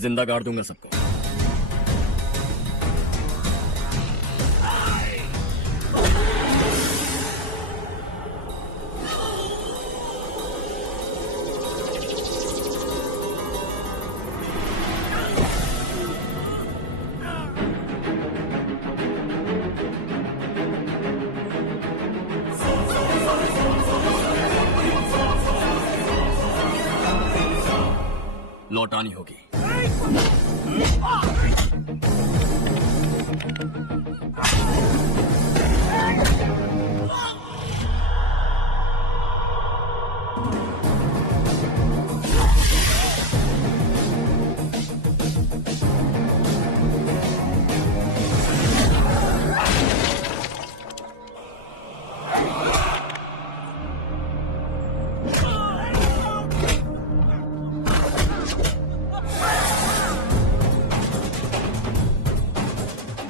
जिंदा गाड़ दूंगा सबको। लौटानी होगी।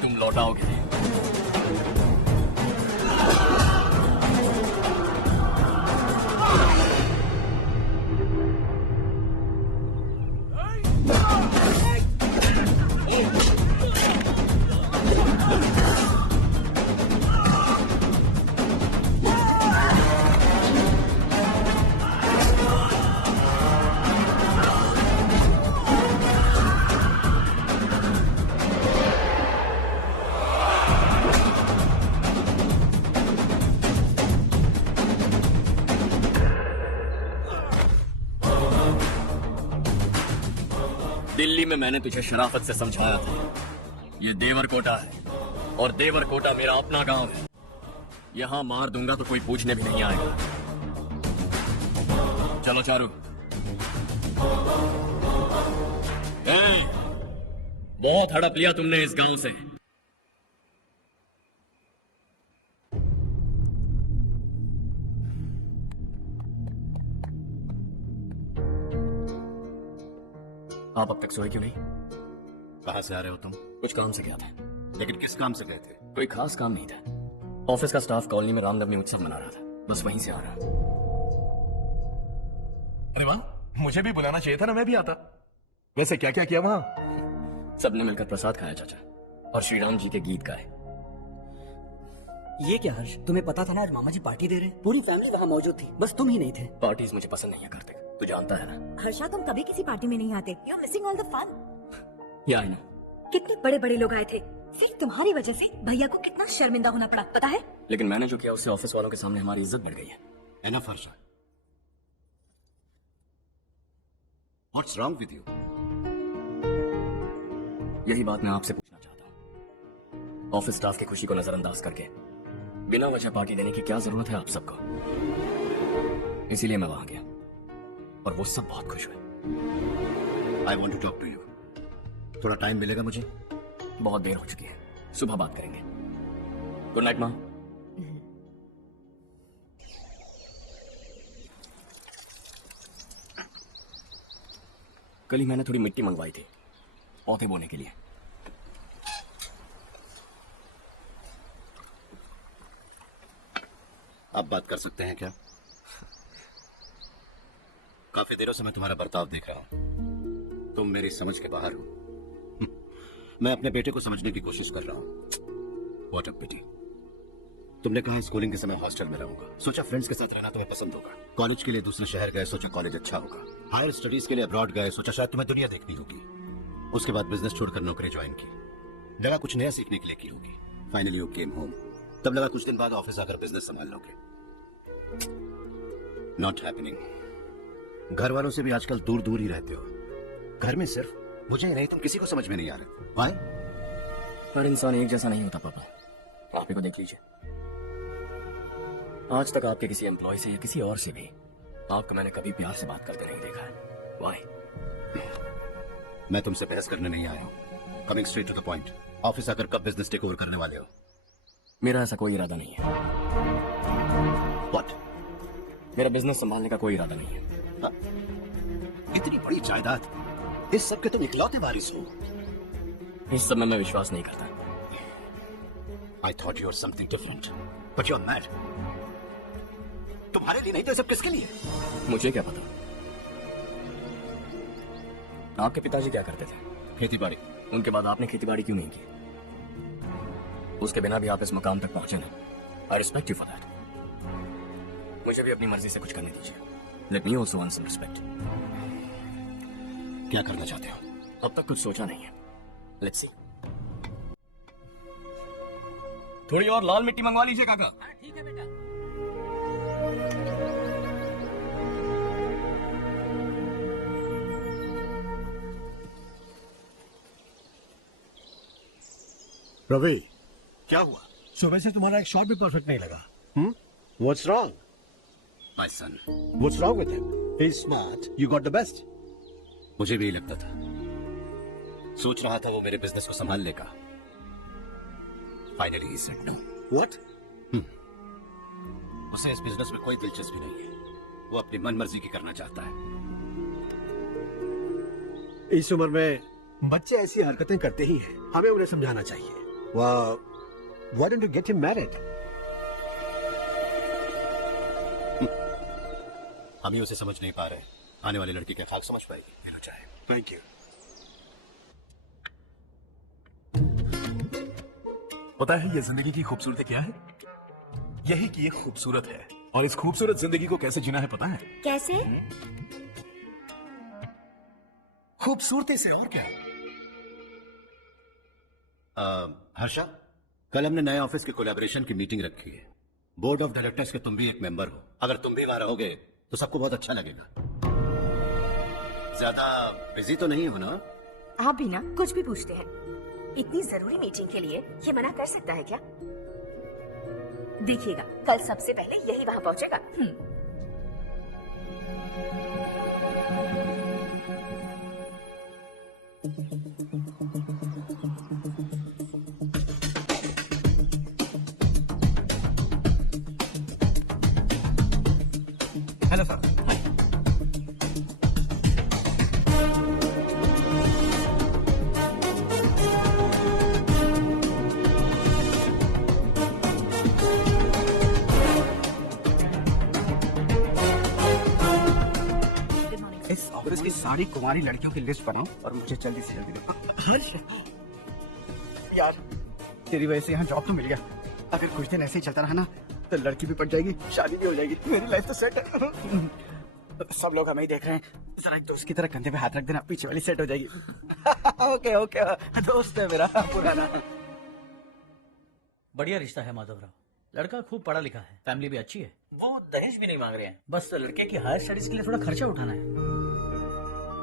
तुम लौटाओगे। दिल्ली में मैंने तुझे शराफत से समझाया था, ये देवरकोटा है और देवरकोटा मेरा अपना गांव है। यहां मार दूंगा तो कोई पूछने भी नहीं आएगा। चलो चारू। बहुत हड़प लिया तुमने इस गांव से। आप अब तक सोए क्यों नहीं? कहां से आ रहे हो तुम? कुछ काम से गया था। लेकिन किस काम से गए थे? कोई खास काम नहीं था। ऑफिस का स्टाफ कॉलोनी में रामनवमी उत्सव मना रहा था, बस वहीं से आ रहा। अरे वाह, मुझे भी बुलाना चाहिए था ना, मैं भी आता। वैसे क्या क्या किया वहां? सबने मिलकर प्रसाद खाया चाचा, और श्री राम जी के गीत गाए। ये क्या हर्ष, तुम्हें पता था ना आज मामा जी पार्टी दे रहे? पूरी फैमिली वहाँ मौजूद थी, बस तुम ही नहीं थे। पार्टीज मुझे पसंद नहीं है कार्तिक, तू जानता है ना। हर्षा, तुम कभी किसी पार्टी में नहीं आते। You are missing all the fun. या है ना। कितने बड़े बड़े लोग आए थे, सिर्फ तुम्हारी वजह से भैया को कितना शर्मिंदा होना पड़ा, पता है? लेकिन मैंने जो किया उससे ऑफिस वालों के सामने हमारी इज्जत बढ़ गई है। Enough Harsha, what's wrong with you? यही बात मैं आपसे पूछना चाहता हूँ। ऑफिस स्टाफ की खुशी को नजरअंदाज करके बिना वजह पार्टी देने की क्या जरूरत है आप सबको? इसीलिए मैं वहां गया और वो सब बहुत खुश हुए। I want to talk to you. थोड़ा टाइम मिलेगा मुझे? बहुत देर हो चुकी है, सुबह बात करेंगे। गुड नाइट माँ। कल ही मैंने थोड़ी मिट्टी मंगवाई थी पौधे बोने के लिए। आप बात कर सकते हैं क्या? काफी देरों से मैं तुम्हारा बर्ताव देख रहा हूं। तुम मेरी समझ के बाहर हो। मैं अपने बेटे को समझने की कोशिश कर रहा हूं। व्हाट अ पिटी। तुमने कहा स्कूलिंग के समय हॉस्टल में रहूंगा, सोचा फ्रेंड्स के साथ रहना तुम्हें पसंद होगा। कॉलेज के लिए दूसरे शहर गए, सोचा कॉलेज अच्छा होगा। हायर स्टडीज के लिए अब्रॉड गए, सोचा शायद तुम्हें दुनिया देखनी होगी। उसके बाद बिजनेस छोड़कर नौकरी ज्वाइन की, लगा कुछ नया सीखने के लिए की होगी। फाइनली यू केम होम, तब लगा कुछ दिन बाद ऑफिस आकर बिजनेस संभाल लोगे। Not happening. घर वालों से भी आजकल दूर दूर ही रहते हो। घर में सिर्फ मुझे ही नहीं, तुम किसी को समझ में नहीं आ रहे। Why? हर इंसान एक जैसा नहीं होता पापा, आप ही को देख लीजिए। आज तक आपके किसी एम्प्लॉय से या किसी और से भी आपको मैंने कभी प्यार से बात करते नहीं देखा है। Why? मैं तुमसे बहस करने नहीं आया हूं। Coming straight to the point, office आकर कब बिजनेस टेक ओवर करने वाले हो? मेरा ऐसा कोई इरादा नहीं है। What? मेरा बिजनेस संभालने का कोई इरादा नहीं है। इतनी बड़ी जायदाद, इस सब के तुम इकलौते वारिस हो। इस सब में मैं विश्वास नहीं करता। I thought you were something different, but you're mad. तुम्हारे लिए नहीं तो ये सब किसके लिए? मुझे क्या पता। आपके पिताजी क्या करते थे? खेती बाड़ी। उनके बाद आपने खेतीबाड़ी क्यों नहीं की? उसके बिना भी आप इस मकाम तक पहुंचे ना। I respect you for that. मुझे भी अपनी मर्जी से कुछ करने दीजिए। Let me also earn some respect. क्या करना चाहते हो? अब तक कुछ सोचा नहीं है। Let's see. थोड़ी और लाल मिट्टी मंगवा लीजिए काका। ठीक है बेटा। रवि, क्या हुआ? सुबह से तुम्हारा एक शॉट भी परफेक्ट नहीं लगा। What's wrong? My son. What's wrong with him? He's smart. You got the best. मुझे भी यही लगता था। सोच रहा था वो मेरे बिजनेस को संभाल लेगा। Finally he said no. What? उसे इस बिजनेस में कोई दिलचस्पी नहीं है। वो अपनी मनमर्जी की करना चाहता है। इस उम्र में बच्चे ऐसी हरकतें करते ही हैं। हमें उन्हें समझाना चाहिए। Why don't you get him married? हम ही उसे समझ नहीं पा रहे। आने वाली लड़की क्या खाक समझ पाएगी? लेना चाहे। Thank you. पता है ये जिंदगी की खूबसूरती क्या है? यही कि ये खूबसूरत है, और इस खूबसूरत जिंदगी को कैसे जीना है पता है? कैसे? खूबसूरती से, और क्या? हर्षा, कल हमने नए ऑफिस के कोलैबोरेशन की मीटिंग रखी है। बोर्ड ऑफ डायरेक्टर्स के तुम भी एक मेंबर हो। अगर तुम भी वहां रहोगे तो सबको बहुत अच्छा लगेगा। ज्यादा बिजी तो नहीं हो ना? आप भी ना कुछ भी पूछते हैं। इतनी जरूरी मीटिंग के लिए ये मना कर सकता है क्या? देखिएगा कल सबसे पहले यही वहां पहुंचेगा। Hello sir. इस ऑफिस की सारी कुंवारी लड़कियों की लिस्ट बनाओ और मुझे जल्दी से जल्दी दो। हर्ष, यार तेरी वजह से यहाँ जॉब तो मिल गया। अगर कुछ दिन ऐसे ही चलता रहा ना तो लड़की भी पट जाएगी, शादी भी हो जाएगी, मेरी लाइफ तो सेट है। सब लोग हमें ही देख रहे हैं, जरा एक दोस्त की तरह कंधे पे हाथ रख देना, पीछे वाली सेट हो जाएगी। ओके ओके, दोस्त है मेरा पुराना। बढ़िया रिश्ता है माधवराव। लड़का खूब पढ़ा लिखा है, फैमिली भी अच्छी है। वो दहेज भी नहीं मांग रहे हैं, बस लड़के की हायर स्टडीज के लिए थोड़ा खर्चा उठाना है।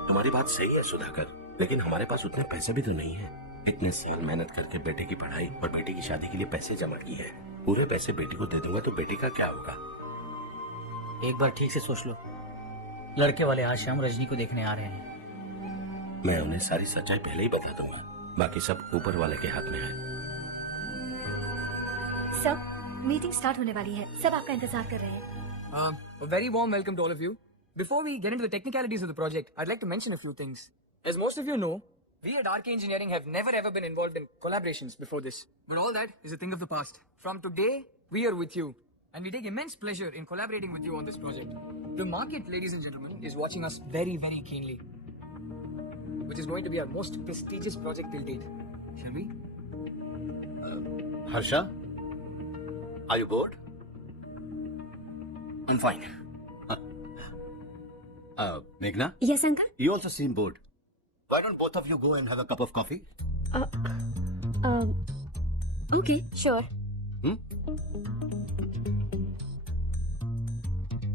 तुम्हारी बात सही है सुधाकर, लेकिन हमारे पास उतने पैसे भी तो नहीं है। इतने साल मेहनत करके बेटे की पढ़ाई और बेटे की शादी के लिए पैसे जमा किए हैं। पूरे पैसे बेटी को दे दूंगा तो बेटी का क्या होगा? एक बार ठीक से सोच लो। लड़के वाले आज शाम रजनी को देखने आ रहे हैं। मैं उन्हें सारी सच्चाई पहले ही बता दूंगा, बाकी सब ऊपर वाले के हाथ में है। सब मीटिंग स्टार्ट होने वाली है, सब आपका इंतजार कर रहे हैं। A very warm welcome to all of you. Before we get into the technicalities of the project, I'd like to mention a few things. As most of you know, we at RK Engineering have never ever been involved in collaborations before this. But all that is a thing of the past. From today, we are with you. And we take immense pleasure in collaborating with you on this project. The market, ladies and gentlemen, is watching us very, very keenly. Which is going to be our most prestigious project till date. Shall we? Harsha, are you bored? I'm fine. Meghna, yes uncle. you also seem bored. Why don't both of you go and have a cup of coffee? Okay sure.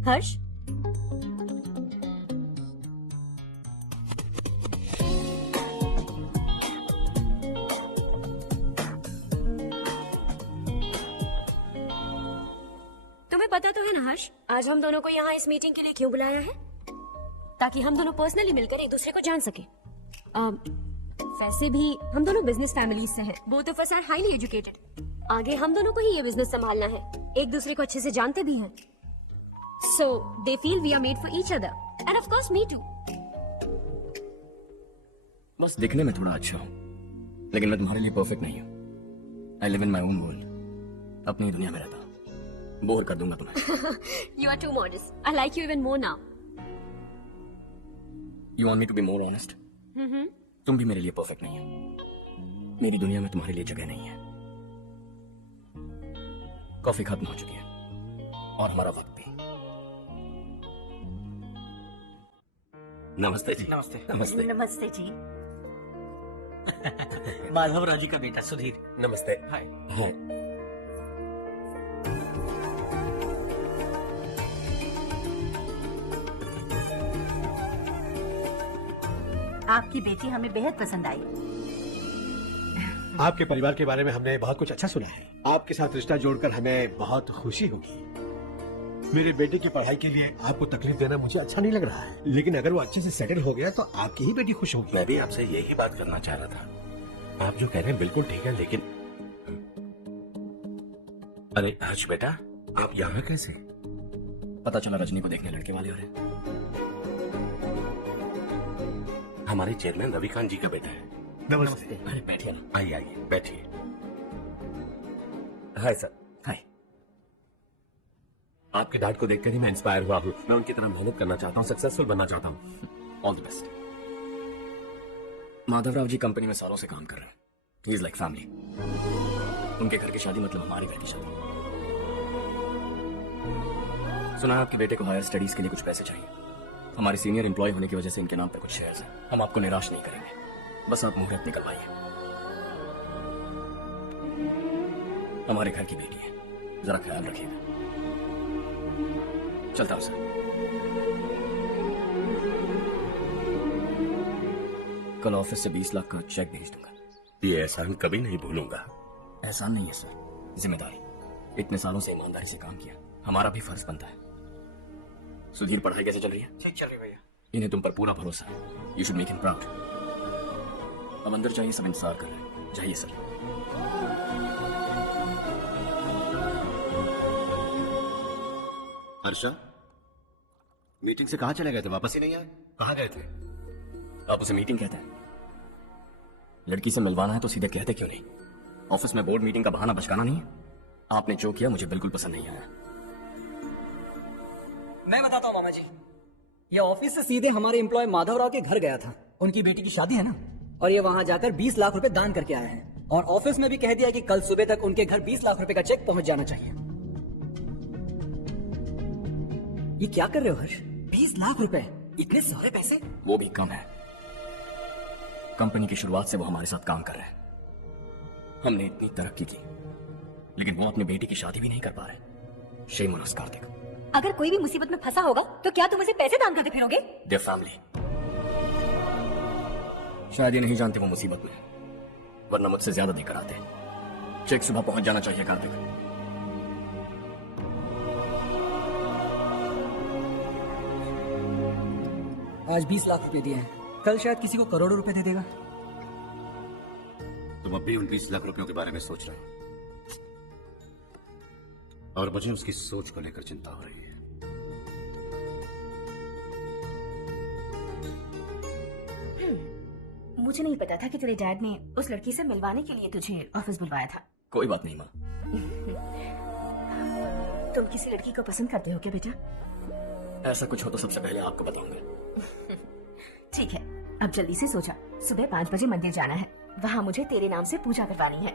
Harsh, तुम्हें पता तो है ना हर्ष, आज हम दोनों को यहाँ इस मीटिंग के लिए क्यों बुलाया है? ताकि हम दोनों पर्सनली मिलकर एक दूसरे को जान सके। वैसे भी हम दोनों बिजनेस फैमिलीज से हैं। Both of us are highly educated. आगे हम दोनों को ही ये बिजनेस संभालना है। एक दूसरे को अच्छे से जानते भी हैं। So they feel we are made for each other and of course me too. बस दिखने में थोड़ा अच्छा हूँ, लेकिन मैं तुम्हारे लिए परफेक्ट नहीं हूँ। I live in my own world, अपनी दुनिया में रहता हूँ। बोर कर दूंगा तुम्हें। You are too modest. I like you even more now. You want me to be more honest? तुम भी मेरे लिए परफेक्ट नहीं है। मेरी दुनिया में तुम्हारे लिए जगह नहीं है। कॉफी खत्म हो चुकी है और हमारा वक्त भी। नमस्ते जी। नमस्ते। नमस्ते। नमस्ते जी। माधव राजी का बेटा सुधीर। नमस्ते। हाय। हाँ। आपकी बेटी हमें बेहद पसंद आई। आपके परिवार के बारे में हमने बहुत कुछ अच्छा सुना है। आपके साथ रिश्ता जोड़कर हमें बहुत खुशी होगी। मेरे बेटे की पढ़ाई के लिए आपको तकलीफ देना मुझे अच्छा नहीं लग रहा है, लेकिन अगर वो अच्छे से सेटल हो गया तो आपकी ही बेटी खुश होगी। मैं भी आपसे यही बात करना चाह रहा था। आप जो कह रहे हैं बिल्कुल ठीक है, लेकिन अरे हर्ष बेटा, आप यहाँ कैसे? पता चला रजनी को देखने लड़के वाले हो रहे। हमारे चेयरमैन रविकांत जी का बेटा है। नमस्ते। अरे बैठिए ना। आइए आइए बैठिए। Hi sir. हाय। आपके डैड को देखकर ही मैं इंस्पायर हुआ हूँ। मैं उनकी तरह मेहनत करना चाहता हूँ, सक्सेसफुल बनना चाहता हूँ। All the best. Madhavrao ji company में सालों से काम कर रहे हैं। He is like family. उनके घर की शादी मतलब हमारे घर की शादी। सुना है आपके बेटे को हायर स्टडीज के लिए कुछ पैसे चाहिए। हमारे सीनियर एम्प्लॉय होने की वजह से इनके नाम पर कुछ शेयर्स हैं। हम आपको निराश नहीं करेंगे, बस आप मुहूर्त निकलवाइए। हमारे घर की बेटी है, जरा ख्याल रखिएगा। चलता हूं सर। कल ऑफिस से 20 लाख का चेक भेज दूंगा। ये एहसान कभी नहीं भूलूंगा। एहसान नहीं है सर, जिम्मेदारी। इतने सालों से ईमानदारी से काम किया, हमारा भी फर्ज बनता है। सुधीर, पढ़ाई कैसे चल रही है? ठीक चल रही भैया। इन्हें तुम पर पूरा भरोसा है। You should make him proud. अब अंदर जाइए, सब इंतजार कर रहे हैं। जाइए सर। हर्षा, मीटिंग से कहाँ चले गए थे? वापस ही नहीं आए? कहाँ गए थे? आप उसे मीटिंग कहते हैं? लड़की से मिलवाना है तो सीधे कहते क्यों नहीं? ऑफिस में बोर्ड मीटिंग का बहाना बचकाना नहीं है। आपने जो किया मुझे बिल्कुल पसंद नहीं आया। मैं बताता हूँ मामा जी, ये ऑफिस से सीधे हमारे एम्प्लॉय माधवराव के घर गया था। उनकी बेटी की शादी है ना, और ये वहां जाकर 20 लाख रुपए दान करके आए हैं। और ऑफिस में भी कह दिया कि कल सुबह तक उनके घर 20 लाख रुपए का चेक पहुंच जाना चाहिए। ये क्या कर रहे हो हर्ष? 20 लाख रुपए, इतने सारे पैसे? वो भी कम है। कंपनी की शुरुआत से वो हमारे साथ काम कर रहे हैं। हमने इतनी तरक्की की, लेकिन वो अपनी बेटी की शादी भी नहीं कर पा रहे। Shame on us Kartik. अगर कोई भी मुसीबत में फंसा होगा तो क्या तुम उसे पैसे दान करते फिरोगे? Their family. शायद ये नहीं जानते वो मुसीबत में, वरना मुझसे ज्यादा देकर आते। चेक सुबह पहुंच जाना चाहिए कार्तिक। आज 20 लाख रुपए दिए हैं, कल शायद किसी को करोड़ों रुपए दे देगा। तुम अब भी उन 20 लाख रुपयों के बारे में सोच रहे हो, और मुझे उसकी सोच को लेकर चिंता हो रही है। मुझे नहीं पता था कि तेरे डैड ने उस लड़की से मिलवाने के लिए तुझे ऑफिस बुलवाया था। कोई बात नहीं माँ। तुम किसी लड़की को पसंद करते हो क्या बेटा? ऐसा कुछ हो तो सबसे पहले आपको बताऊंगा। ठीक है, अब जल्दी से सो जा। सुबह 5 बजे मंदिर जाना है, वहाँ मुझे तेरे नाम से पूजा करवानी है।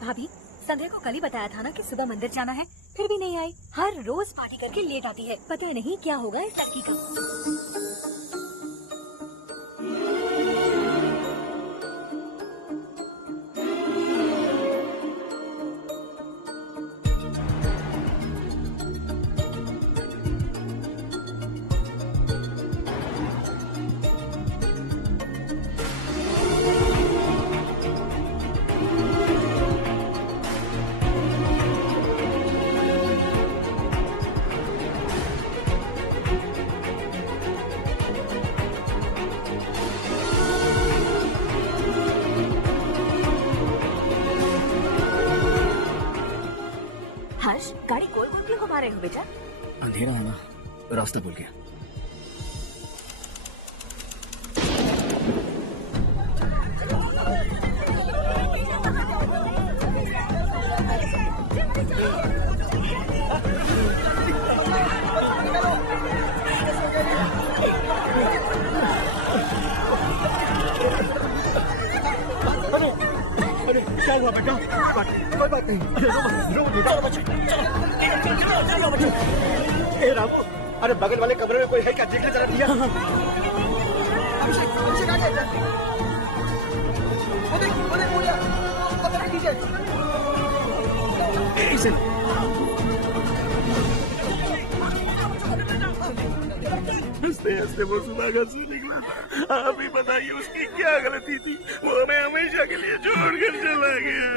भाभी, संध्या को कल ही बताया था ना कि सुबह मंदिर जाना है, फिर भी नहीं आई। हर रोज पार्टी करके लेट आती है। पता नहीं क्या होगा इस लड़की का। हर्ष, गाड़ी गोल गोल क्यों घुमा रहे हो बेटा? अंधेरा है ना, रास्ता भूल गया। अरे क्या हुआ बेटा? कोई बात नहीं, चलो बच्चे, चलो बच्चे। ए रामू, अरे बगल वाले कमरे में कोई है क्या? देखने जरा भैया। अभिषेक आ गया। वो देख बोलिए, पता नहीं कीजिए। इसे हंसते हंसते वो सुधाकर से निकला था। आप ही बताइए उसकी क्या गलती थी? वो हमें हमेशा के लिए छोड़कर चला गया।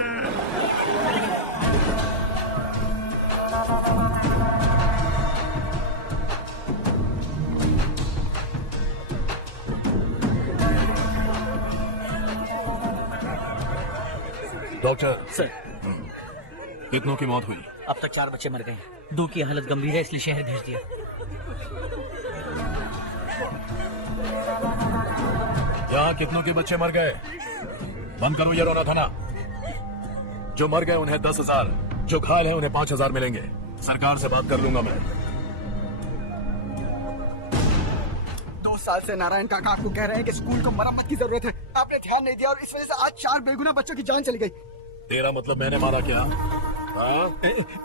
डॉक्टर सर, कितनों की मौत हुई? अब तक 4 बच्चे मर गए। 2 की हालत गंभीर है, इसलिए शहर भेज दिया। यहाँ कितनों के बच्चे मर गए? बंद करो ये रोना थाना। जो मर गए उन्हें 10,000, जो घायल है उन्हें 5,000 मिलेंगे। सरकार से बात कर लूंगा मैं। 2 साल से नारायण काका आपको कह रहे हैं कि स्कूल को मरम्मत की जरूरत है। आपने ध्यान नहीं दिया और इस वजह से आज 4 बेगुनाह बच्चों की जान चली गई। तेरा मतलब मैंने मारा क्या?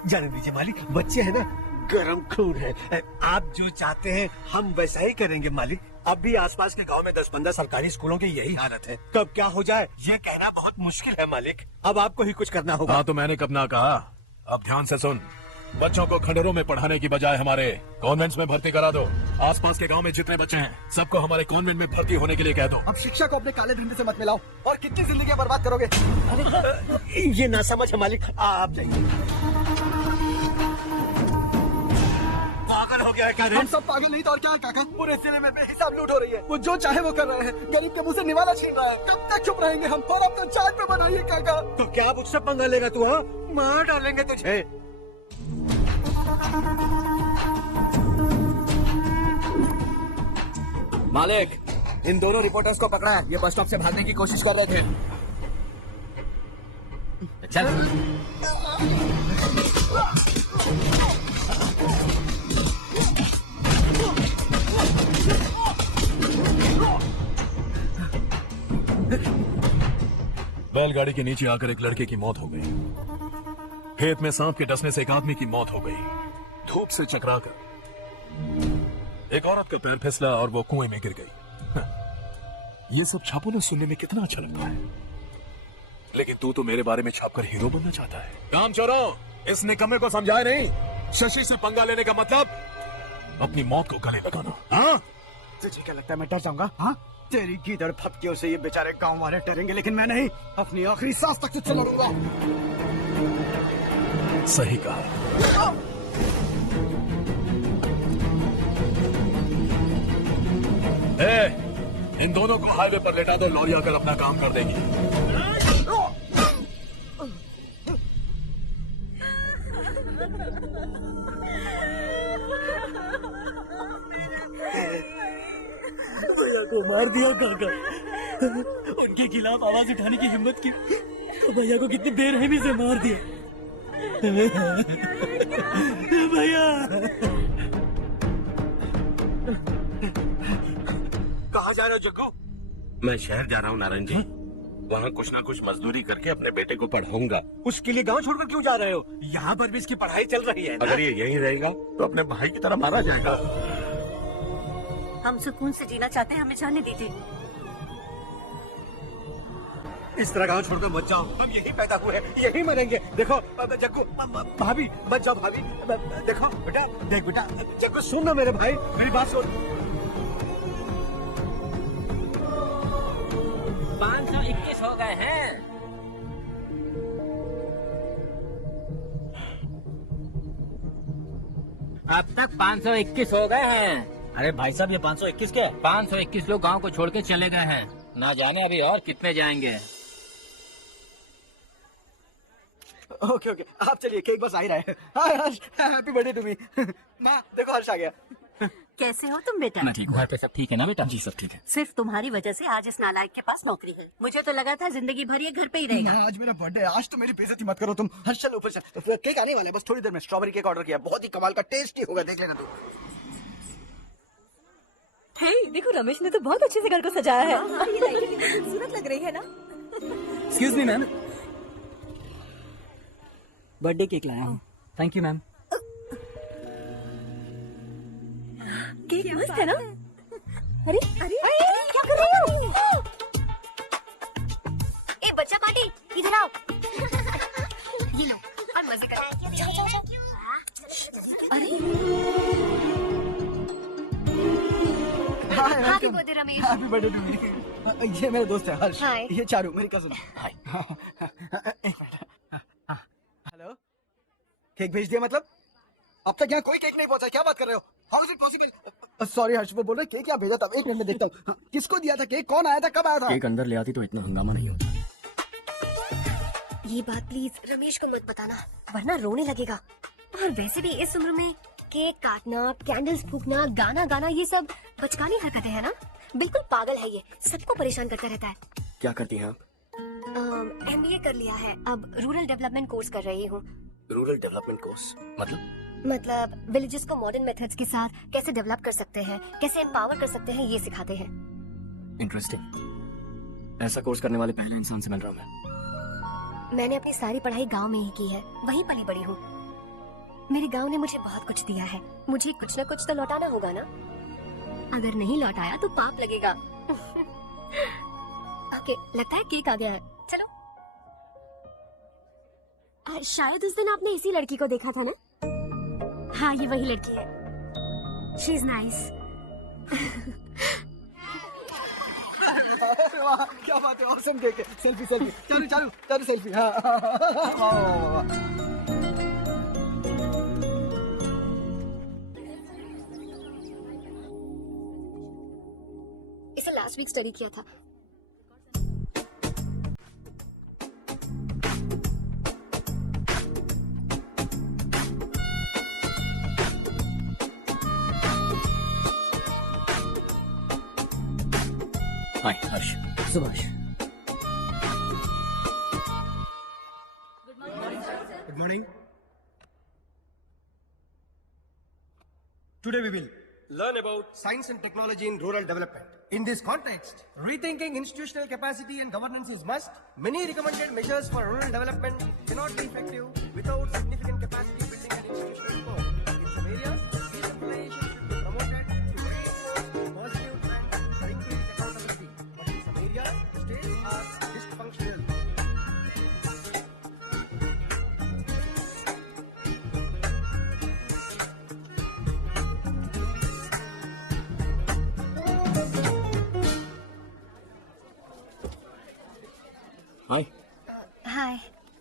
जाने दीजिए मालिक, बच्चे हैं ना, गरम खून है। आप जो चाहते हैं हम वैसा ही करेंगे मालिक। अब भी आसपास के गांव में 10-15 सरकारी स्कूलों की यही हालत है। कब क्या हो जाए ये कहना बहुत मुश्किल है मालिक। अब आपको ही कुछ करना होगा। हाँ तो मैंने कब ना कहा। अब ध्यान से सुन, बच्चों को खंडरों में पढ़ाने की बजाय हमारे कॉन्वेंट्स में भर्ती करा दो। आसपास के गांव में जितने बच्चे हैं सबको हमारे कॉन्वेंट में भर्ती होने के लिए कह दो। अब शिक्षा को अपने काले धंधे से मत मिलाओ। और कितनी जिंदगियां बर्बाद करोगे? ये ना समझ है मालिक, आप जाइए। पागल हो गया है क्या? हम सब पागल नहीं तो और क्या है काका? पूरे जिले में बेहिसाब लूट हो रही है। वो जो चाहे वो कर रहे हैं। गरीब के मुंह से निवाला छीन रहा है। कब तक चुप रहेंगे हम? और अब तो जान पे बनाइए काका। तो क्या मुझसे पंगा लेगा तू? हाँ, मार डालेंगे तुझे। मालिक, इन दोनों रिपोर्टर्स को पकड़ा है। ये बस स्टॉप से भागने की कोशिश कर रहे थे। चल। बैलगाड़ी के नीचे आकर एक लड़के की मौत हो गई। खेत में सांप के डसने से एक आदमी की मौत हो गई। धूप से चकराकर एक औरत का पैर फिसला और वो कुएं में गिर गई। ये सब छापों में सुनने में कितना अच्छा लगता है, लेकिन तू तो मेरे बारे में छापकर हीरो बनना चाहता है। काम चोरों, इस निकम्मे को समझाए नहीं। शशि से पंगा लेने का मतलब अपनी मौत को गले लगाना। हाँ, तुझे क्या लगता है मैं डर जाऊंगा? हाँ, तेरी गीदड़ फटकियों से ये बेचारे गांव वाले डरेंगे, लेकिन मैं नहीं। अपनी आखिरी सांस तक तुझसे लड़ूंगा। सही कहा। इन दोनों को हाईवे पर लेटा दो। लॉरी आकर अपना काम कर देगी। भैया को मार दिया काका। उनके खिलाफ आवाज उठाने की हिम्मत की तो भैया को कितनी बेरहमी से मार दिया। भैया कहाँ जा रहे हो जग्गू? मैं शहर जा रहा हूँ नारायण जी। वहाँ कुछ ना कुछ मजदूरी करके अपने बेटे को पढ़ाऊंगा। उसके लिए गांव छोड़कर क्यों जा रहे हो? यहाँ पर भी इसकी पढ़ाई चल रही है ना? अगर ये यहीं रहेगा तो अपने भाई की तरह मारा जाएगा। हम सुकून से जीना चाहते हैं, हमें जाने दीजिए। इस तरह गांव छोड़कर मत जाओ। हम यही पैदा हुए हैं, यही मरेंगे। देखो जग्गू, भाभी मत जाओ। भाभी देखो बेटा, देख बेटा, जग्गू सुन ना मेरे भाई, मेरी बात सुन। 521 हो गए हैं। अब तक 521 हो गए हैं। अरे भाई साहब, ये 521 क्या है? 521 लोग गांव को छोड़ के चले गए हैं। ना जाने अभी और कितने जाएंगे। ओके ओके, आप चलिए, केक बस आ ही रहा है। Happy birthday to me. माँ देखो, हर्ष आ गया। कैसे हो तुम बेटा? मैं ठीक हूँ। घर पे सब ठीक है ना बेटा? जी सब ठीक है। सिर्फ तुम्हारी वजह से आज इस नालायक के पास नौकरी है। मुझे तो लगा था जिंदगी भर ये घर पे ही रहेगा। आज मेरा बर्थडे है, आज तो मेरी बेइज्जती मत करो तुम। हर्ष चल ऊपर चल, केक आने वाला है, बस थोड़ी देर में। स्ट्रॉबेरी केक ऑर्डर किया, बहुत ही कमाल का, टेस्टी होगा, देख लेना तू। हे, देखो रमेश ने तो बहुत अच्छे से घर को सजाया है। ये लाइटिंग कितनी खूबसूरत लग रही है ना? Excuse me ma'am, birthday cake लाया हूँ। Thank you ma'am. केक मस्त है ना? अरे अरे क्या कर रही हो? ए बच्चा पार्टी इधर आओ। ये लो और मजे करो। जाओ जाओ जाओ। अरे happy birthday Ramesh. Happy birthday to me. ये मेरा दोस्त है हर्ष। हाय। ये चारू मेरी कजिन। हाय। हेलो, केक भेज दिया मतलब? अब तक यहाँ कोई केक नहीं पहुंचा, क्या बात कर रहे हो? How is it possible? Sorry Harsh, वो बोल रहे केक यहाँ भेजा था। एक मिनट में देखता हूँ किसको दिया था केक, कौन आया था, कब आया था? केक अंदर ले आती तो इतना हंगामा नहीं होता। ये बात प्लीज रमेश को मत बताना वरना रोने लगेगा। और वैसे भी इस उम्र में केक काटना, कैंडल्स फूकना, गाना गाना ये सब बचकानी हरकतें हैं ना। बिल्कुल पागल है ये, सबको परेशान करता रहता है। क्या करती हैं आप? MBA कर लिया है, अब रूरल डेवलपमेंट कोर्स कर रही हूँ। रूरल डेवलपमेंट कोर्स मतलब विलेजेस को मॉडर्न मेथड्स के साथ कैसे डेवलप कर सकते हैं, कैसे एम्पावर कर सकते हैं, ये सिखाते हैं। इंटरेस्टिंग। ऐसा कोर्स करने वाले पहले इंसान से मिल रहा हूँ मैं। मैंने अपनी सारी पढ़ाई गांव में ही की है, वहीं पली बड़ी हूँ। मेरे गांव ने मुझे बहुत कुछ दिया है, मुझे कुछ न कुछ तो लौटाना होगा ना। अगर नहीं लौटाया तो पाप लगेगा। ओके, लगता है केक आ गया है, चलो। शायद उस दिन आपने इसी लड़की को देखा था ना? हाँ, ये वही लड़की है। She is nice. वाह, क्या बात है, ऑसम केक है। Selfie selfie, Charu Charu Charu selfie. हाँ वाह वाह वाह। इसे लास्ट वीक स्टडी किया था। हाय हर्ष। Subhash. Good morning. Today we will learn about science and technology in rural development. In this context, rethinking institutional capacity and governance is must. Many recommended measures for rural development cannot be effective without significant capacity building and institutional support. In some areas, decentralization should be promoted to reinforce positive trends or increase accountability. But in some areas, states are dysfunctional. Hi. Hi.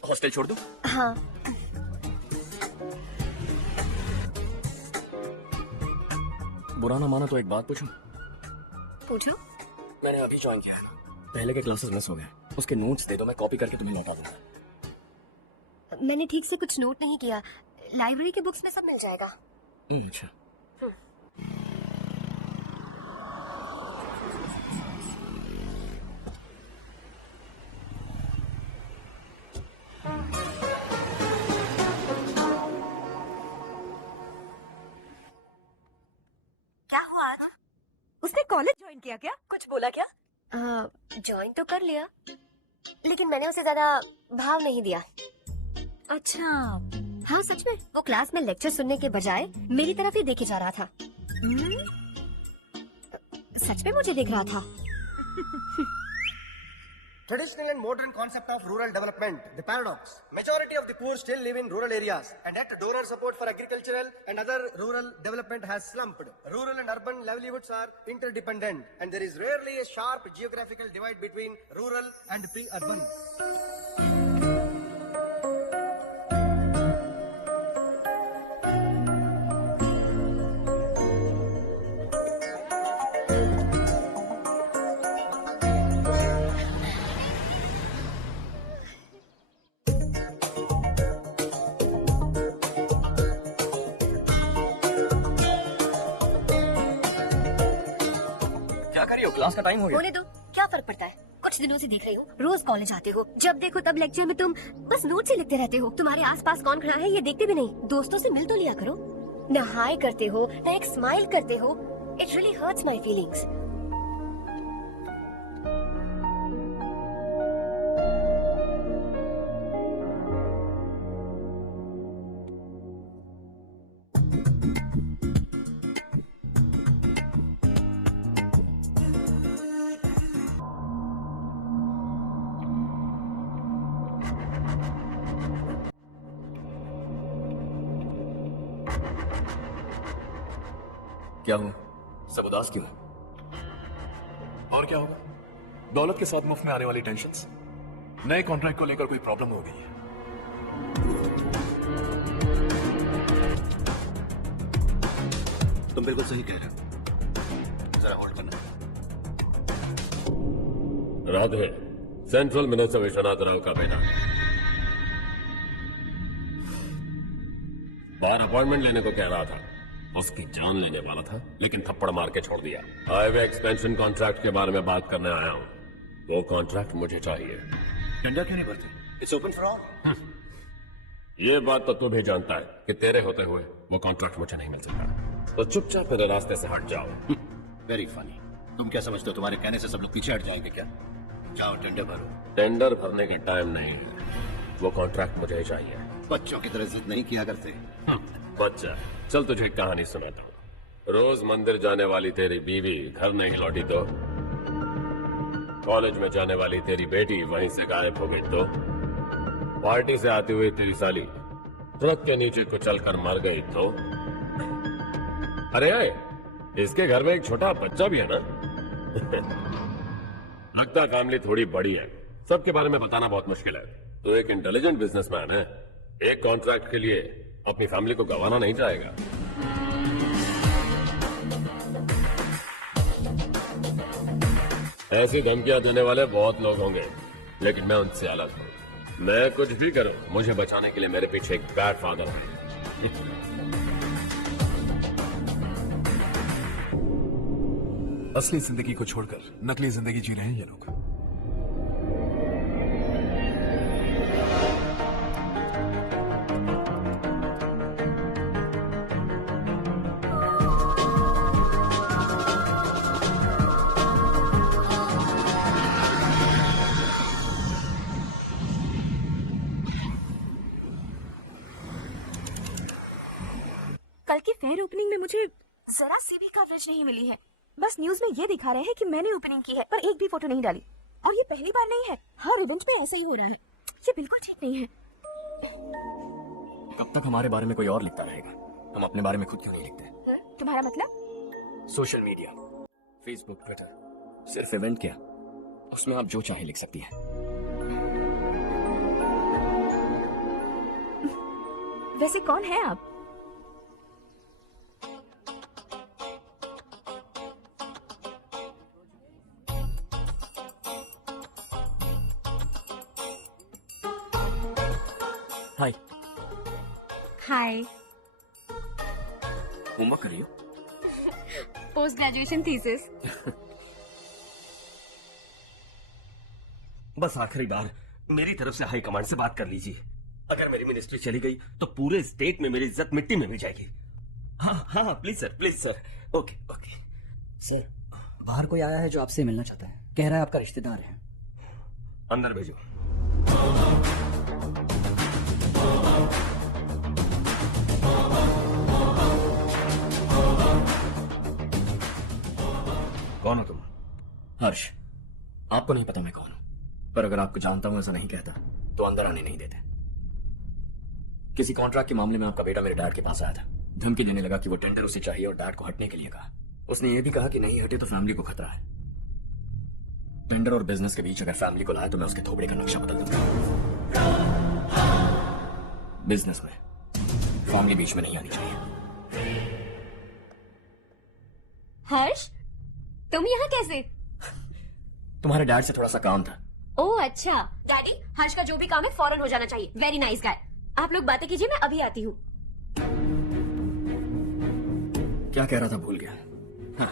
Hostel छोड़ दो? हाँ। बुरा ना माना तो एक बात पूछूं? पूछो। मैंने अभी ज्वाइन किया है ना, पहले के क्लासेस मिस हो गए। उसके नोट्स दे दो, मैं कॉपी करके तुम्हें लौटा दूंगा। मैंने ठीक से कुछ नोट नहीं किया, लाइब्रेरी के बुक्स में सब मिल जाएगा। अच्छा। क्या हुआ आज? उसने कॉलेज ज्वाइन किया क्या? कुछ बोला क्या? ज्वाइन तो कर लिया, लेकिन मैंने उसे ज्यादा भाव नहीं दिया। अच्छा। हाँ सच में, वो क्लास में लेक्चर सुनने के बजाय मेरी तरफ ही देखे जा रहा था। सच में मुझे देख रहा था। Traditional and modern concept of rural development, the paradox. Majority of the poor still live in rural areas, and yet donor support for agricultural and other rural development has slumped. Rural and urban livelihoods are interdependent, and there is rarely a sharp geographical divide between rural and pre-urban. क्या कर रही हो? Class का time हो गया। बोले दो, क्या फर्क पड़ता है? कुछ दिनों से देख रही हूँ, रोज कॉलेज आते हो, जब देखो तब लेक्चर में तुम बस नोट्स ही लिखते रहते हो। तुम्हारे आसपास कौन खड़ा है ये देखते भी नहीं। दोस्तों से मिल तो लिया करो। न हाय करते हो, न एक स्माइल करते हो। It really hurts my feelings. क्या हुआ? सब उदास क्यों है? और क्या होगा? दौलत के साथ मुफ्त में आने वाली टेंशन्स, नए कॉन्ट्रैक्ट को लेकर कोई प्रॉब्लम हो गई है। तुम बिल्कुल सही कह रहे हो, जरा होल्ड करना। राधे, सेंट्रल मिनिस्टर विश्वनाथ राव का बेटा बाहर अपॉइंटमेंट लेने को कह रहा था। उसकी जान लेने वाला था, लेकिन थप्पड़ मार के छोड़ दिया। हाईवे एक्सपेंशन कॉन्ट्रैक्ट के बारे में बात करने आया हूँ। वो कॉन्ट्रैक्ट मुझे चाहिए। टेंडर क्यों नहीं भरते? It's open for all. ये बात तो तू भी जानता है कि तेरे होते हुए वो कॉन्ट्रैक्ट मुझे नहीं मिल सकता। तो चुपचाप मेरे रास्ते से हट जाओ। Very funny. तुम क्या समझते हो तुम्हारे कहने से सब लोग पीछे हट जाएंगे क्या? जाओ टेंडर भरो। टेंडर भरने के टाइम नहीं है, वो कॉन्ट्रैक्ट मुझे चाहिए। बच्चों की तरह जिद नहीं किया करते। बच्चा, चल तुझे एक कहानी सुनाता हूँ। रोज मंदिर जाने वाली तेरी बीवी घर नहीं लौटी तो, कॉलेज में जाने वाली तेरी बेटी वहीं से गायब हो गई तो, पार्टी से आती हुई तेरी साली ट्रक के नीचे कुचल कर मर गई तो, अरे आए, इसके घर में एक छोटा बच्चा भी है ना। लगता फैमिली थोड़ी बड़ी है, सबके बारे में बताना बहुत मुश्किल है। तो एक इंटेलिजेंट बिजनेसमैन है, एक कॉन्ट्रैक्ट के लिए अपनी फैमिली को गंवाना नहीं चाहेगा। ऐसी धमकियां देने वाले बहुत लोग होंगे, लेकिन मैं उनसे अलग हूं। मैं कुछ भी करूं, मुझे बचाने के लिए मेरे पीछे एक बैड फादर है। असली जिंदगी को छोड़कर नकली जिंदगी जी रहे हैं ये लोग। कल की फेयर ओपनिंग में मुझे जरा सी भी कवरेज नहीं मिली है। बस न्यूज में ये दिखा रहे हैं कि मैंने ओपनिंग की है, पर एक भी फोटो नहीं डाली। और ये पहली बार नहीं है, हर इवेंट में ऐसा ही हो रहा है। ये बिल्कुल ठीक नहीं है। कब तक हमारे बारे में कोई और लिखता रहेगा? हम अपने बारे में खुद क्यों नहीं लिखते? तुम्हारा मतलब? सोशल मीडिया, फेसबुक, ट्विटर, सिर्फ इवेंट क्या, उसमें आप जो चाहे लिख सकती हैं। वैसे कौन है आप? हाय। हाय। होमवर्क कर रही हो? Post graduation thesis. बस आखिरी बार मेरी तरफ से हाई कमांड से बात कर लीजिए। अगर मेरी मिनिस्ट्री चली गई तो पूरे स्टेट में मेरी इज्जत मिट्टी में मिल जाएगी। हाँ हाँ please sir, please sir. Okay okay sir, बाहर कोई आया है जो आपसे मिलना चाहता है। कह रहा है आपका रिश्तेदार है। अंदर भेजो। कौन हो तुम? हर्ष। आपको नहीं पता मैं कौन हूं, पर अगर आपको जानता हूं ऐसा नहीं कहता तो अंदर आने नहीं देते। किसी कॉन्ट्रैक्ट के मामले में आपका बेटा मेरे डैड के पास आया था, धमकी देने लगा कि वो टेंडर उसे चाहिए और डैड को हटने के लिए कहा। उसने ये भी कहा कि नहीं हटे तो फैमिली को खतरा है। टेंडर और बिजनेस के बीच अगर फैमिली को लाया तो मैं उसके थोबड़े का नक्शा बदल दूंगा। बिजनेस में फैमिली बीच में नहीं आनी चाहिए। हर्ष, तुम यहाँ कैसे? तुम्हारे डैड से थोड़ा सा काम था। ओह अच्छा। डैडी, हर्ष का जो भी काम है फौरन हो जाना चाहिए। Very nice guy. आप लोग बातें कीजिए, मैं अभी आती हूँ। क्या कह रहा था भूल गया। हाँ,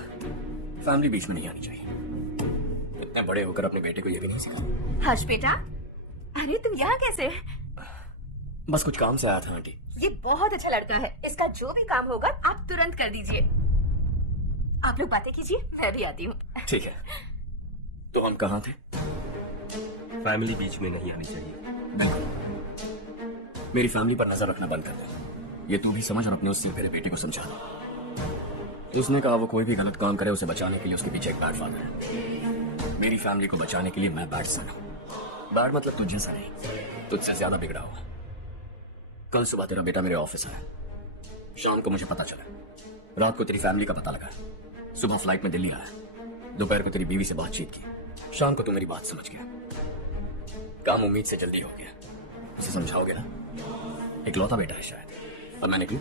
फैमिली बीच में नहीं आनी चाहिए। इतने बड़े होकर अपने बेटे को ये भी नहीं सिखा। हर्ष बेटा, अरे तुम यहाँ कैसे? बस कुछ काम से आया था आंटी। ये बहुत अच्छा लड़का है। इसका जो भी काम होगा आप तुरंत कर दीजिए। आप लोग बातें कीजिए, मैं भी आती हूँ। ठीक है। तो हम कहाँ थे? फैमिली बीच में नहीं आनी चाहिए। मेरी फैमिली पर नजर रखना बंद कर दे। ये तू भी समझ और अपने उस सीधे बेटे को समझा दो। उसने कहा वो कोई भी गलत काम करे उसे बचाने के लिए उसके पीछे एक बैड फादर है। मेरी फैमिली को बचाने के लिए मैं बैड सन हूँ। बैड मतलब तुझ जैसा नहीं, तुझसे ज्यादा बिगड़ा हुआ। कल सुबह तेरा बेटा मेरे ऑफिस आया। शाम को मुझे पता चला रात को तेरी फैमिली का पता लगा, सुबह फ्लाइट में दिल्ली आया, दोपहर को तेरी बीवी से बातचीत की, शाम को तू मेरी बात समझ गया। काम उम्मीद से जल्दी हो गया। उसे समझाओगे ना? इकलौता बेटा है शायद। और मैं निकलूं,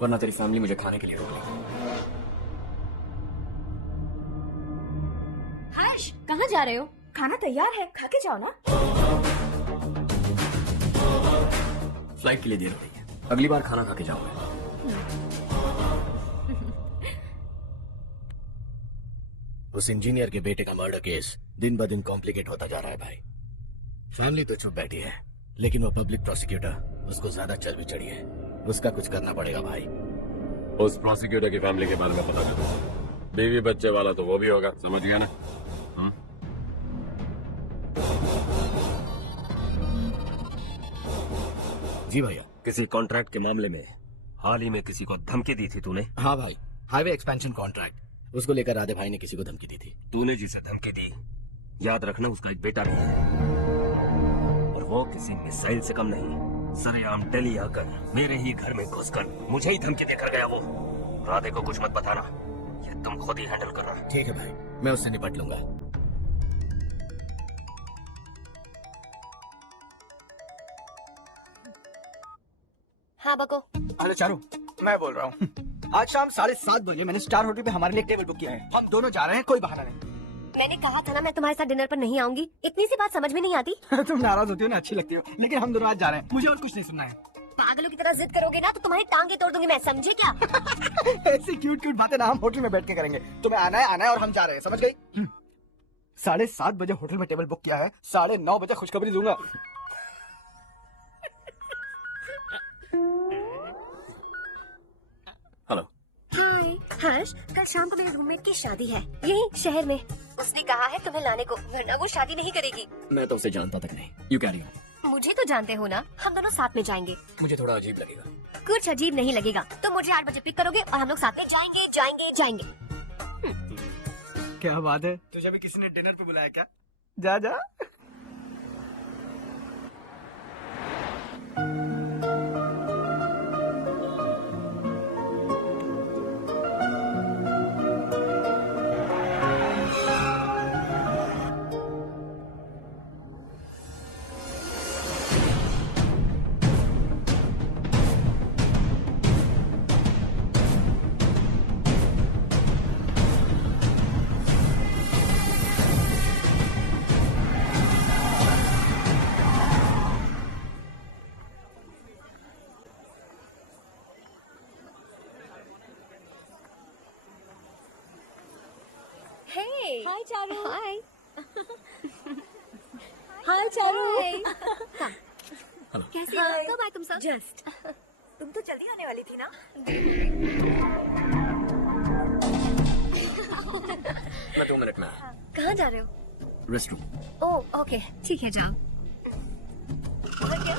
वरना तेरी फैमिली मुझे खाने के लिए रोक लेगी। हर्ष, कहाँ जा रहे हो? खाना तैयार है, खा के जाओ ना। फ्लाइट के लिए देर हो रही है, अगली बार खाना खा के जाऊंगा। उस इंजीनियर के बेटे का मर्डर केस दिन ब दिन कॉम्प्लिकेट होता जा रहा है भाई। फैमिली तो चुप बैठी है, लेकिन वो पब्लिक प्रोसिक्यूटर उसको ज्यादा चल भी चढ़ी है। उसका कुछ करना पड़ेगा भाई। उस प्रोसिक्यूटर की फैमिली के बारे में पता चलो। बीवी बच्चे वाला तो वो भी होगा, समझ गया ना? जी भैया। किसी कॉन्ट्रैक्ट के मामले में हाल ही में किसी को धमकी दी थी तूने? हाँ भाई, हाईवे एक्सपेंशन कॉन्ट्रैक्ट, उसको लेकर राधे भाई ने किसी को धमकी दी थी। तूने जिसे धमकी दी, याद रखना उसका एक बेटा भी है, और वो किसी मिसाइल से कम नहीं। सरेआम दिल्ली आकर मेरे ही घर में घुसकर मुझे ही धमकी देकर गया वो। राधे को कुछ मत बताना, ये तुम खुद ही हैंडल करना। ठीक है भाई, मैं उससे निपट लूंगा। हाँ बको। अरे चारू, मैं बोल रहा हूँ। आज शाम 7:30 बजे मैंने स्टार होटल पे हमारे लिए टेबल बुक किया है। हम दोनों जा रहे हैं, कोई बहाना नहीं। मैंने कहा था ना मैं तुम्हारे साथ डिनर पर नहीं आऊंगी। इतनी सी बात समझ में नहीं आती? तुम नाराज होती हो ना, अच्छी लगती हो, लेकिन हम दोनों आज जा रहे हैं। मुझे और कुछ नहीं सुनना है। पागलों की तरह जिद करोगे ना तो तुम्हारी टांगे तोड़ दूंगी मैं, समझे क्या? ऐसी क्यूट क्यूट बातें ना हम होटल में बैठ के करेंगे। तुम्हें आना है और हम जा रहे हैं, समझ गई? 7:30 बजे होटल में टेबल बुक किया है, 9:30 बजे खुशखबरी दूंगा। हेलो। हाय हर्ष, कल शाम को मेरे रूममेट की शादी है यही शहर में। उसने कहा है तुम्हें लाने को, वरना वो शादी नहीं करेगी। मैं तो उसे जानता तक नहीं। You carry on. मुझे तो जानते हो ना, हम दोनों साथ में जाएंगे। मुझे थोड़ा अजीब लगेगा। कुछ अजीब नहीं लगेगा। तो मुझे 8 बजे पिक करोगे और हम लोग साथ में जाएंगे जाएंगे जाएंगे। क्या बात है, तुझे भी किसी ने डिनर पे बुलाया क्या? जा जा। हाय चारू। हाय हाय चारू। कैसे हो? कब आए तुम सब? जस्ट। तुम तो जल्दी आने वाली थी ना? मैं 2 मिनट में। कहाँ जा रहे हो? रेस्टरूम। ओह ओके, ठीक है जाओ। और क्या?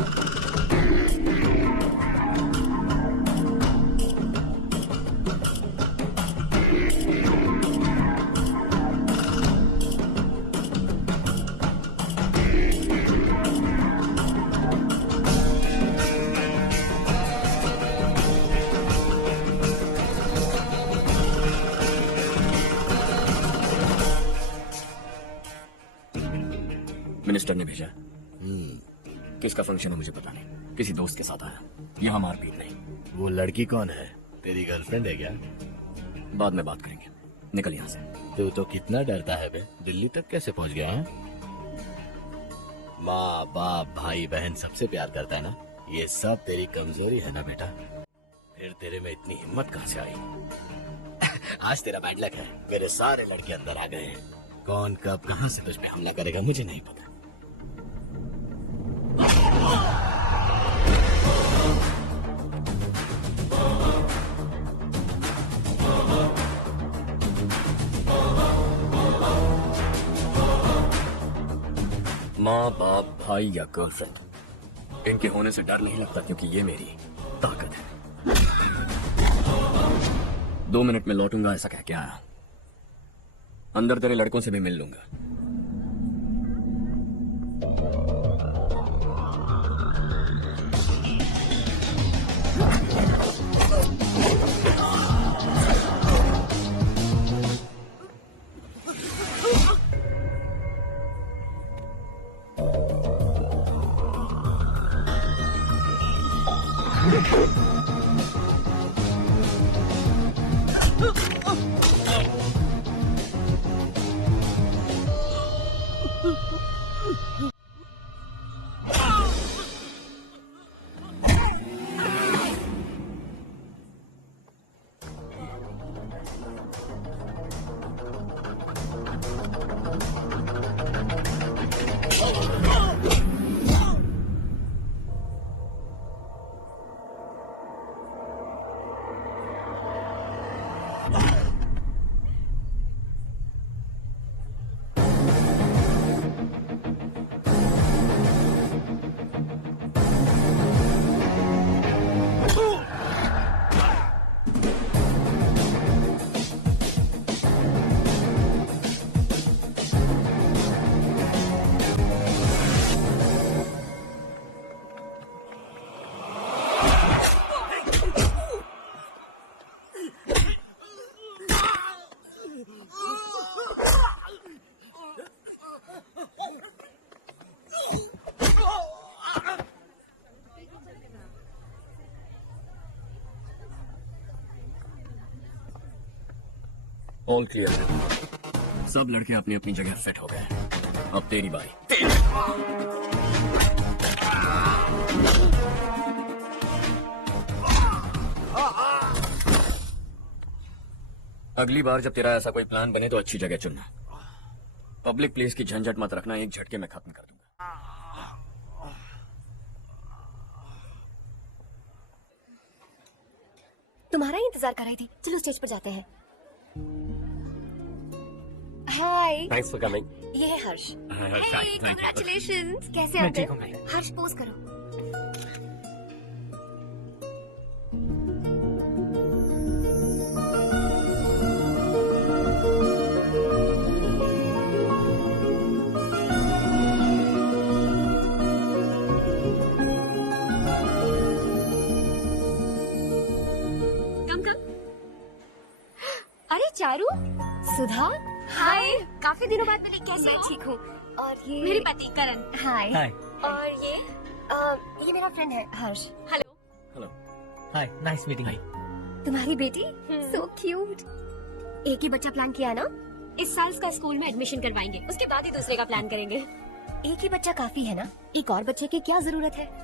मिनिस्टर ने भेजा। किसका फंक्शन है मुझे पता नहीं, किसी दोस्त के साथ आया। यहाँ मारपीट नहीं। वो लड़की कौन है? तेरी गर्लफ्रेंड है क्या? बाद में बात करेंगे, निकल यहाँ से। तू तो कितना डरता है बे, दिल्ली तक कैसे पहुँच गया है? माँ बाप भाई बहन सबसे प्यार करता है ना, ये सब तेरी कमजोरी है ना बेटा। फिर तेरे में इतनी हिम्मत कहाँ से आई? आज तेरा बैड लक है, मेरे सारे लड़के अंदर आ गए हैं। कौन कब कहां से तुझ पे हमला करेगा मुझे नहीं पता। माँ बाप भाई या गर्लफ्रेंड, इनके होने से डर नहीं लगता, क्योंकि ये मेरी ताकत है। 2 मिनट में लौटूंगा ऐसा कह के आया। अंदर तेरे लड़कों से भी मिल लूंगा। ऑल क्लियर है। सब लड़के अपनी अपनी जगह फिट हो गए। अब तेरी बारी। अगली बार जब तेरा ऐसा कोई प्लान बने तो अच्छी जगह चुनना। पब्लिक प्लेस की झंझट मत रखना, एक झटके में खत्म कर दूंगा। तुम्हारा ही इंतजार कर रही थी। चलो स्टेज पर जाते हैं। हाय, थैंक्स फॉर कमिंग। ये है हर्ष। Hey, congratulations. कैसे हो अंकल? हर्ष पोज करो। अरे चारू, सुधा, हाय। काफी दिनों बाद मिली। कैसे? मैं ठीक हूँ। और ये मेरे पति करण। हाय। और ये मेरा फ्रेंड है हर्ष। हेलो। हेलो। हाय, नाइस मीटिंग। तुम्हारी बेटी सो क्यूट। एक ही बच्चा प्लान किया ना? इस साल का स्कूल में एडमिशन करवाएंगे, उसके बाद ही दूसरे का प्लान करेंगे। एक ही बच्चा काफी है ना? एक और बच्चे की क्या जरूरत है?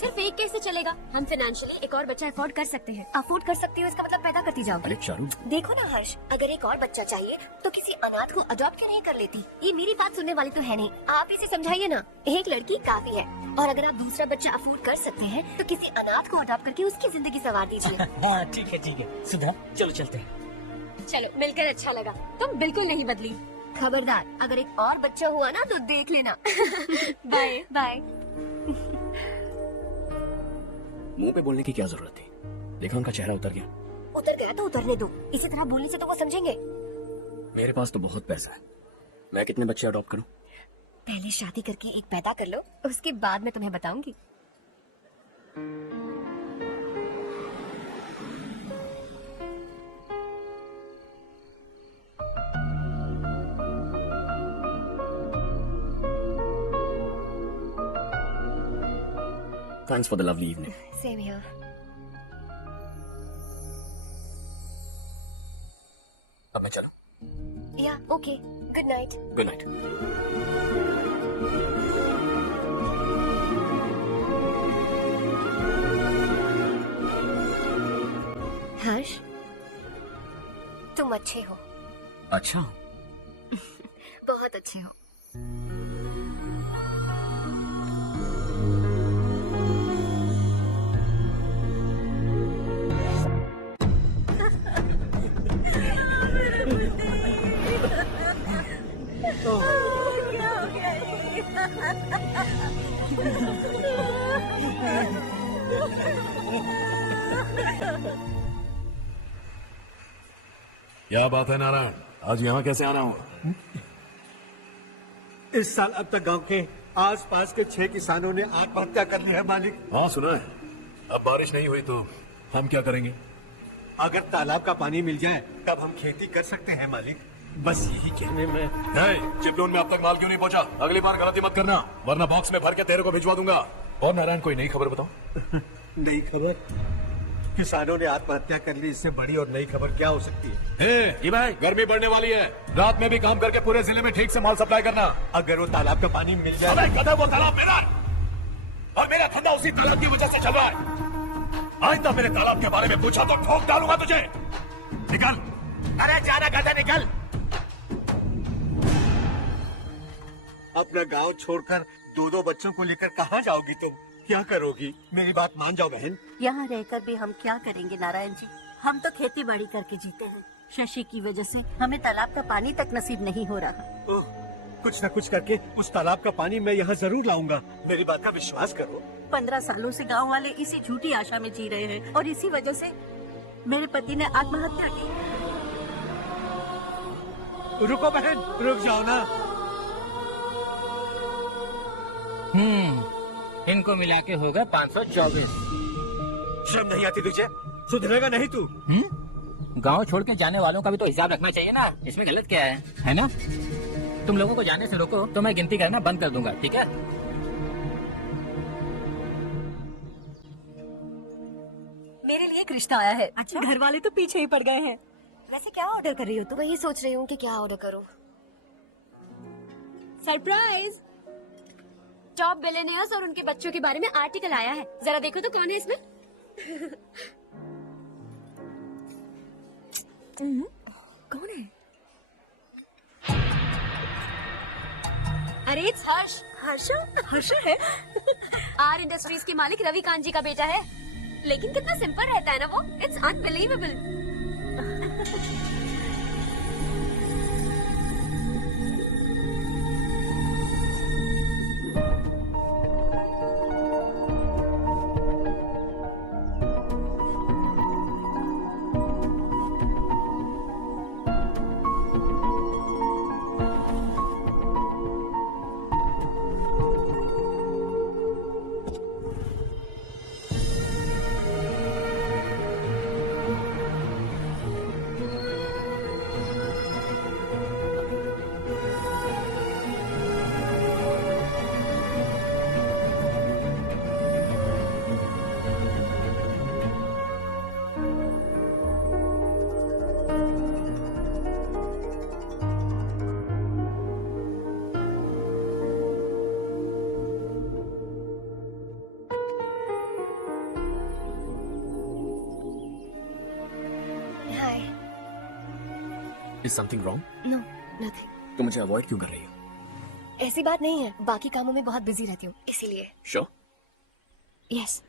सिर्फ एक कैसे चलेगा? हम फाइनेंशियली एक और बच्चा अफोर्ड कर सकते हैं। अफोर्ड कर सकती हो इसका मतलब पैदा करती जाओ। अरे चारू, देखो ना हर्ष, अगर एक और बच्चा चाहिए तो किसी अनाथ को अडॉप्ट क्यों नहीं कर लेती? ये मेरी बात सुनने वाली तो है नहीं। आप इसे समझाइए ना। एक लड़की काफी है, और अगर आप दूसरा बच्चा अफोर्ड कर सकते हैं तो किसी अनाथ को अडॉप्ट करके उसकी जिंदगी संवार दीजिए। हाँ ठीक है सुधा, चलो चलते हैं। चलो, मिलकर अच्छा लगा। तुम बिल्कुल नहीं बदली। खबरदार, अगर एक और बच्चा हुआ ना तो देख लेना। Bye bye. मुंह पे बोलने की क्या जरूरत थी? देखा उनका चेहरा उतर गया। उतर गया तो उतरने दो। इसी तरह बोलने से तो वो समझेंगे। मेरे पास तो बहुत पैसा है। मैं कितने बच्चे अडॉप्ट करूं? पहले शादी करके एक पैदा कर लो, उसके बाद मैं तुम्हें बताऊंगी। Thanks for the lovely evening. Same here. अब मैं चलूं? Yeah, okay. Good night. Good night. हर्ष, तुम अच्छे हो। अच्छा। बहुत अच्छे हो। क्या बात है नारायण, आज यहाँ कैसे आना हुआ? इस साल अब तक गांव के आसपास के 6 किसानों ने आत्महत्या कर ली है मालिक। हाँ सुना है। अब बारिश नहीं हुई तो हम क्या करेंगे? अगर तालाब का पानी मिल जाए तब हम खेती कर सकते हैं मालिक। बस यही कहने में। चिपलून में अब तक माल क्यों नहीं पहुंचा? अगली बार गलती मत करना, वरना बॉक्स में भर के तेरे को भिजवा दूंगा। और नारायण, कोई नई खबर बताओ। नई खबर, किसानों ने आत्महत्या कर ली। इससे बड़ी और नई खबर क्या हो सकती है? जी भाई, गर्मी बढ़ने वाली है। रात में भी काम करके पूरे जिले में ठीक से माल सप्लाई करना। अगर वो तालाब का पानी मिल जाए। अबे गधा, वो तालाब मेरा है और मेरा धंधा उसी तालाब की वजह से चल रहा है। आज तक मेरे तालाब के बारे में पूछा तो ठोक डालूंगा तुझे। निकल। अरे जाना गधा, निकल। अपना गांव छोड़कर दो बच्चों को लेकर कहाँ जाओगी तुम? क्या करोगी? मेरी बात मान जाओ बहन। यहाँ रहकर भी हम क्या करेंगे नारायण जी? हम तो खेती बाड़ी करके जीते हैं। शशि की वजह से हमें तालाब का पानी तक नसीब नहीं हो रहा। कुछ न कुछ करके उस तालाब का पानी मैं यहाँ जरूर लाऊंगा। मेरी बात का विश्वास करो। 15 सालों से गांव वाले इसी झूठी आशा में जी रहे हैं और इसी वजह से मेरे पति ने आत्महत्या की। रुको बहन, रुक जाओ ना। इनको मिला के होगा 524। शर्म नहीं आती तुझे? सुधरेगा नहीं तू? गांव छोड़ के जाने वालों का भी तो हिसाब रखना चाहिए ना। इसमें गलत क्या है ना? तुम लोगों को जाने से रोको तो मैं गिनती करना बंद कर दूंगा, ठीक है? मेरे लिए एक रिश्ता आया है। अच्छा, घर वाले तो पीछे ही पड़ गए हैं। वैसे क्या ऑर्डर कर रही हो तुम? वही सोच रही हूँ कि क्या ऑर्डर करूँ। सरप्राइज! टॉप बिलियनियर्स और उनके बच्चों के बारे में आर्टिकल आया है। जरा देखो तो कौन है इसमें। कौन है? अरे इट्स हर्ष। हर्षा है? आर इंडस्ट्रीज के मालिक रवि कांत जी का बेटा है। लेकिन कितना सिंपल रहता है ना वो। It's unbelievable. Is something wrong? No nothing. तो मुझे अवॉइड क्यों कर रही हो? ऐसी बात नहीं है, बाकी कामों में बहुत बिजी रहती हूँ इसीलिए। Sure? यस।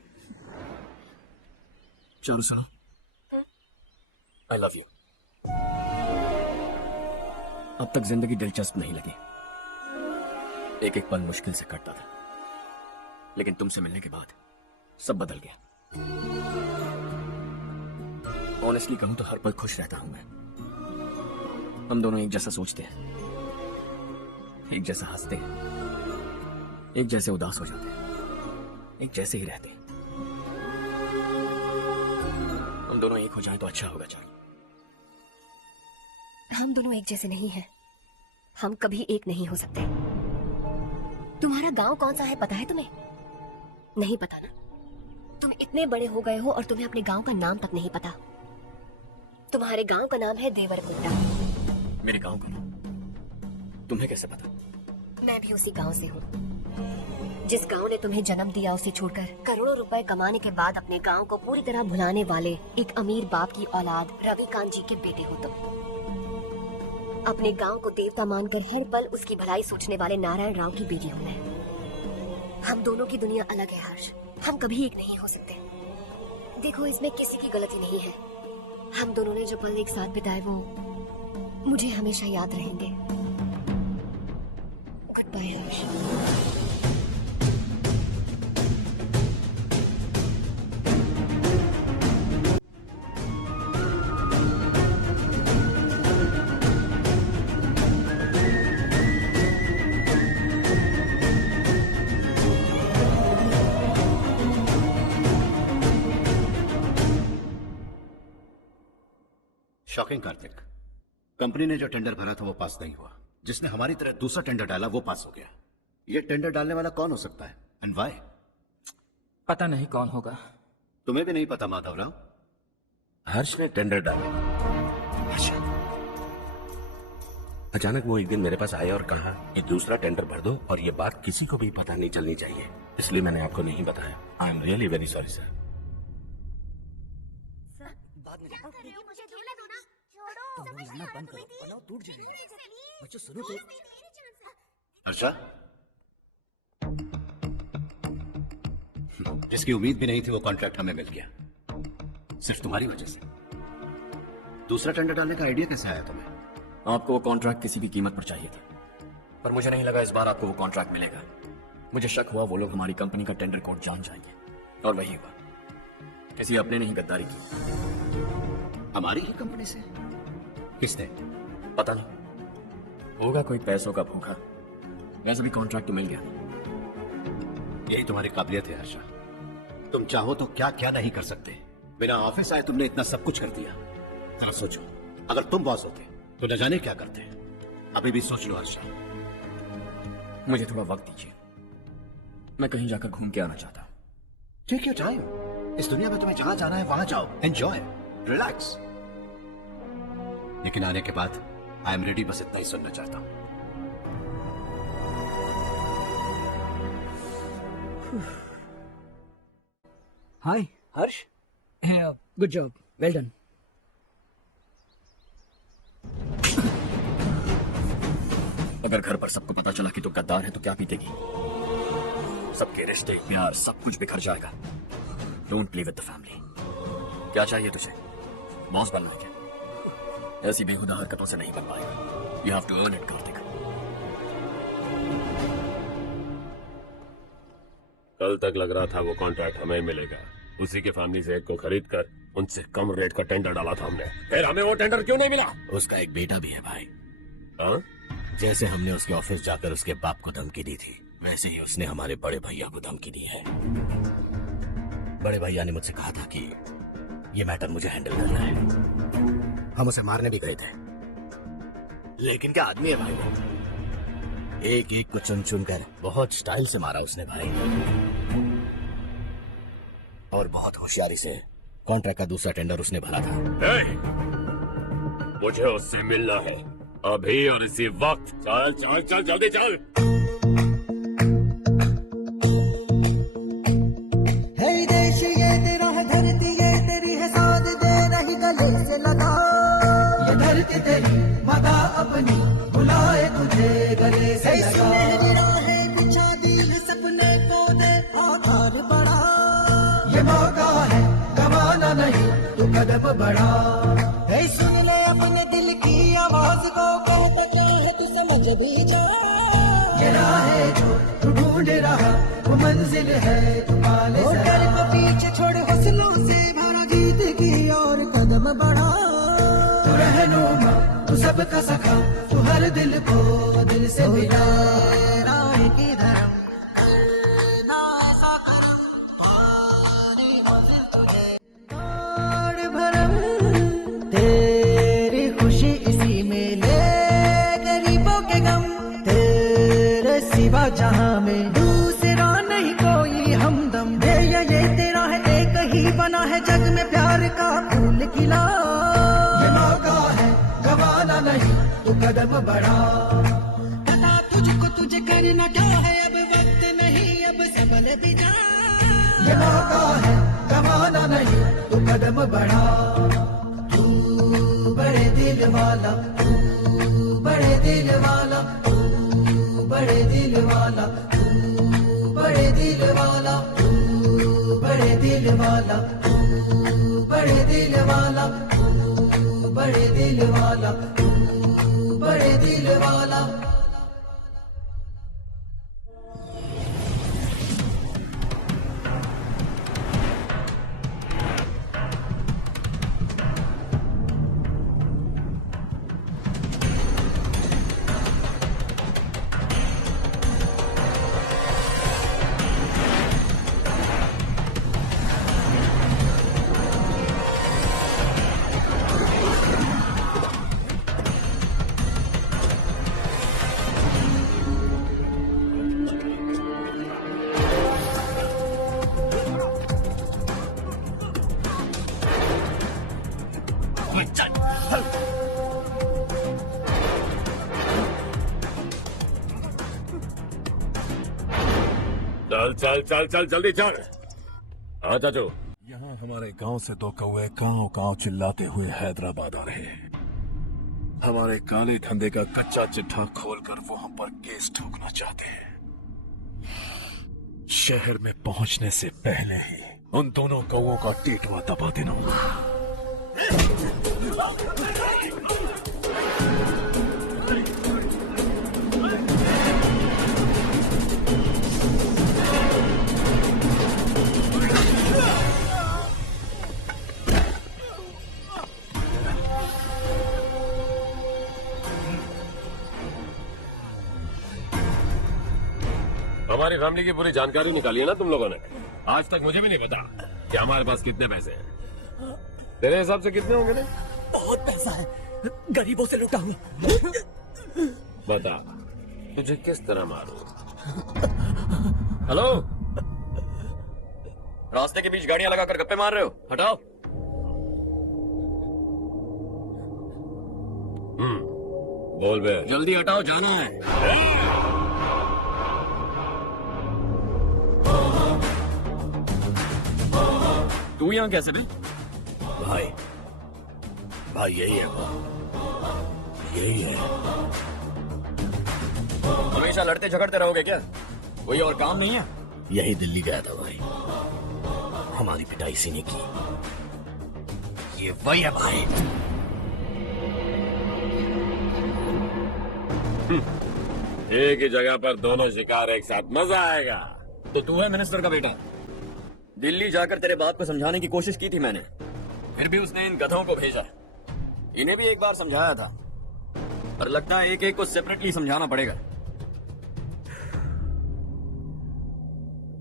चारू सुनो, I love you. अब तक जिंदगी दिलचस्प नहीं लगी। एक एक पल मुश्किल से कटता था, लेकिन तुमसे मिलने के बाद सब बदल गया। ऑनेस्टली कहूं तो हर पल खुश रहता हूं मैं। हम दोनों एक जैसा सोचते हैं, एक जैसा हंसते हैं, एक जैसे उदास हो जाते हैं, एक जैसे ही रहते हैं। हम दोनों एक हो जाएं तो अच्छा होगा चारू। हम दोनों एक जैसे नहीं हैं। हम कभी एक नहीं हो सकते। तुम्हारा गांव कौन सा है पता है तुम्हें? नहीं पता ना? तुम इतने बड़े हो गए हो और तुम्हें अपने गांव का नाम तक नहीं पता। तुम्हारे गांव का नाम है देवरकुंडा। मेरे गांव का नाम तुम्हें कैसे पता? मैं भी उसी गांव से हूँ। जिस गांव ने तुम्हें जन्म दिया उसे छोड़कर करोड़ों रुपए कमाने के बाद अपने गांव को पूरी तरह भुलाने वाले एक अमीर बाप की औलाद रवि कांत जी के बेटे हो तुम। अपने गांव को देवता मानकर हर पल उसकी भलाई सोचने वाले नारायण राव की बेटी हूँ मैं। हम दोनों की दुनिया अलग है हर्ष। हम कभी एक नहीं हो सकते। देखो इसमें किसी की गलती नहीं है। हम दोनों ने जो पल एक साथ बिताए वो मुझे हमेशा याद रहेंगे। गुड बाय हर्ष। शॉकिंग कार्तिक, कंपनी ने जो टेंडर भरा था वो पास नहीं हुआ। जिसने हमारी तरह दूसरा टेंडर डाला वो पास हो गया। ये टेंडर डालने वाला कौन हो सकता है एंड व्हाई? पता नहीं कौन होगा, तुम्हें भी नहीं पता माधवराव? हर्ष ने टेंडर डाला। अच्छा। अचानक वो एक दिन मेरे पास आया और कहा कि दूसरा टेंडर भर दो और ये बात किसी को भी पता नहीं चलनी चाहिए, इसलिए मैंने आपको नहीं बताया। I am really very sorry sir. बंद करो वरना वो टूट जाएगी। बच्चों सुनो तो। हर्षा, जिसकी उम्मीद भी नहीं थी वो कॉन्ट्रैक्ट हमें मिल गया, सिर्फ तुम्हारी वजह से। दूसरा टेंडर डालने का आइडिया कैसे आया तुम्हें? आपको वो कॉन्ट्रैक्ट किसी भी कीमत पर चाहिए था, पर मुझे नहीं लगा इस बार आपको वो कॉन्ट्रैक्ट मिलेगा। मुझे शक हुआ वो लोग हमारी कंपनी का टेंडर कोड जान जाएंगे, और वही हुआ। किसी अपने ने ही गद्दारी की। हमारी ही कंपनी से? किसने? पता नहीं, होगा कोई पैसों का भूखा। वैसे भी कॉन्ट्रैक्ट तो मिल गया। यही तुम्हारी काबिलियत है हर्षा, तुम चाहो तो क्या क्या नहीं कर सकते। बिना ऑफिस आए तुमने इतना सब कुछ कर दिया। जरा सोचो, अगर तुम बॉस होते तो न जाने क्या करते। अभी भी सोच लो हर्षा। मुझे थोड़ा वक्त दीजिए, मैं कहीं जाकर घूम के आना चाहता हूं। ठीक है, जाओ। इस दुनिया में तुम्हें जहां जाना है वहां जाओ, एंजॉय, रिलैक्स। लेकिन आने के बाद आई एम रेडी, बस इतना ही सुनना चाहता हूं। हाय हर्ष, गुड जॉब, वेल डन। अगर घर पर सबको पता चला कि तू गद्दार है तो क्या बीतेगी? सबके रिश्ते, प्यार, सब कुछ बिखर जाएगा। Don't play with the family. क्या चाहिए तुझे? बॉस बनना है क्या? ऐसी बेहुदा हरकतों से नहीं बन पाएगा। You have to earn it Kartik. कल तक लग रहा था वो कॉन्ट्रैक्ट हमें मिलेगा, उसी के फैमिली से एक को खरीद कर उनसे कम रेट का टेंडर डाला था हमने। फिर हमें वो टेंडर क्यों नहीं मिला? उसका एक बेटा भी है भाई। हाँ? जैसे हमने उसके ऑफिस जाकर उसके बाप को धमकी दी थी, वैसे ही उसने हमारे बड़े भैया को धमकी दी है। बड़े भैया ने मुझसे कहा था कि ये मैटर मुझे हैंडल करना है। हम उसे मारने भी गए थे, लेकिन क्या आदमी है भाई वो। एक एक को चुन चुन कर बहुत स्टाइल से मारा उसने भाई, और बहुत होशियारी से कॉन्ट्रैक्ट का दूसरा टेंडर उसने भरा था। मुझे उससे मिलना है अभी और इसी वक्त। चल चल चल जल्दी चल। है देश ये तेरा है, धरती ये तेरी है, साथ दे रही गले से लगा। ये धरती तेरी, माता अपनी बुलाए तुझे गले से लगा। सुनहरी राहें बिछा दी है, सपने को दे आकार बढ़ा। ये मौका है, गवाना नहीं, तू कदम बढ़ा। है सुन ले अपने दिल की आवाज को, कहता चाहे तू समझ भी जा। ये राह है जो तू ढूंढ रहा, वो मंजिल है तू पाले जा। डर को पीछे छोड़ हौसलों से भरा, जीत की और कदम बढ़ा। तू रहनुमा, तू सबका सखा, तू हर दिल को दिल से मिला। राह की धर्म ना ऐसा करम, पानी मंजिल तुझे और भरम। तेरी खुशी इसी में ले, गरीबों के गम तेरे सिवा जहां में दूसरा नहीं कोई हमदम। ये तेरा है, एक ही बना है जग में प्यार का फूल खिला। ये मौका है, गवाना नहीं, तू कदम बढ़ा। पता तुझको तुझे करना क्या है, अब वक्त नहीं, अब संभल भी जा। ये मौका है, गवाना नहीं, तू कदम बढ़ा। तू बड़े दिल वाला, तू बड़े दिल वाला, तू बड़े दिल वाला, तू बड़े दिल वाला, तू बड़े दिल वाला, तू बड़े दिल वाला, तू बड़े दिल वाला, तू बड़े दिल वाला। चल चल चल जल्दी चल। हाँ चाचू। यहाँ हमारे गांव से 2 कौवे गांव गांव चिल्लाते हुए हैदराबाद आ रहे हैं। हमारे काले धंधे का कच्चा चिट्ठा खोलकर वो हम पर केस ठोकना चाहते हैं। शहर में पहुंचने से पहले ही उन दोनों कौवों का टेटवा दबा देना। हमारी फैमिली की पूरी जानकारी निकाली है ना तुम लोगों ने। आज तक मुझे भी नहीं पता कि हमारे पास कितने पैसे हैं। तेरे हिसाब से कितने होंगे? बहुत पैसा है, गरीबों से लुटा हूँ। बता तुझे किस तरह मारूं? हेलो, रास्ते के बीच गाड़ियां लगाकर गप्पे मार रहे हो? हटाओ। बोल बे। जल्दी हटाओ, जाना है। तू यहाँ कैसे भी? भाई भाई यही है वो, यही है। हमेशा लड़ते झगड़ते रहोगे क्या? कोई और काम नहीं है? यही दिल्ली गया था भाई, हमारी पिटाई इसी ने की। ये वही है भाई। एक ही जगह पर दोनों शिकार एक साथ, मजा आएगा। तो तू है मिनिस्टर का बेटा? दिल्ली जाकर तेरे बाप को समझाने की कोशिश की थी मैंने, फिर भी उसने इन गधों को भेजा। इन्हें भी एक बार समझाया था, पर लगता है एक एक को सेपरेटली समझाना पड़ेगा।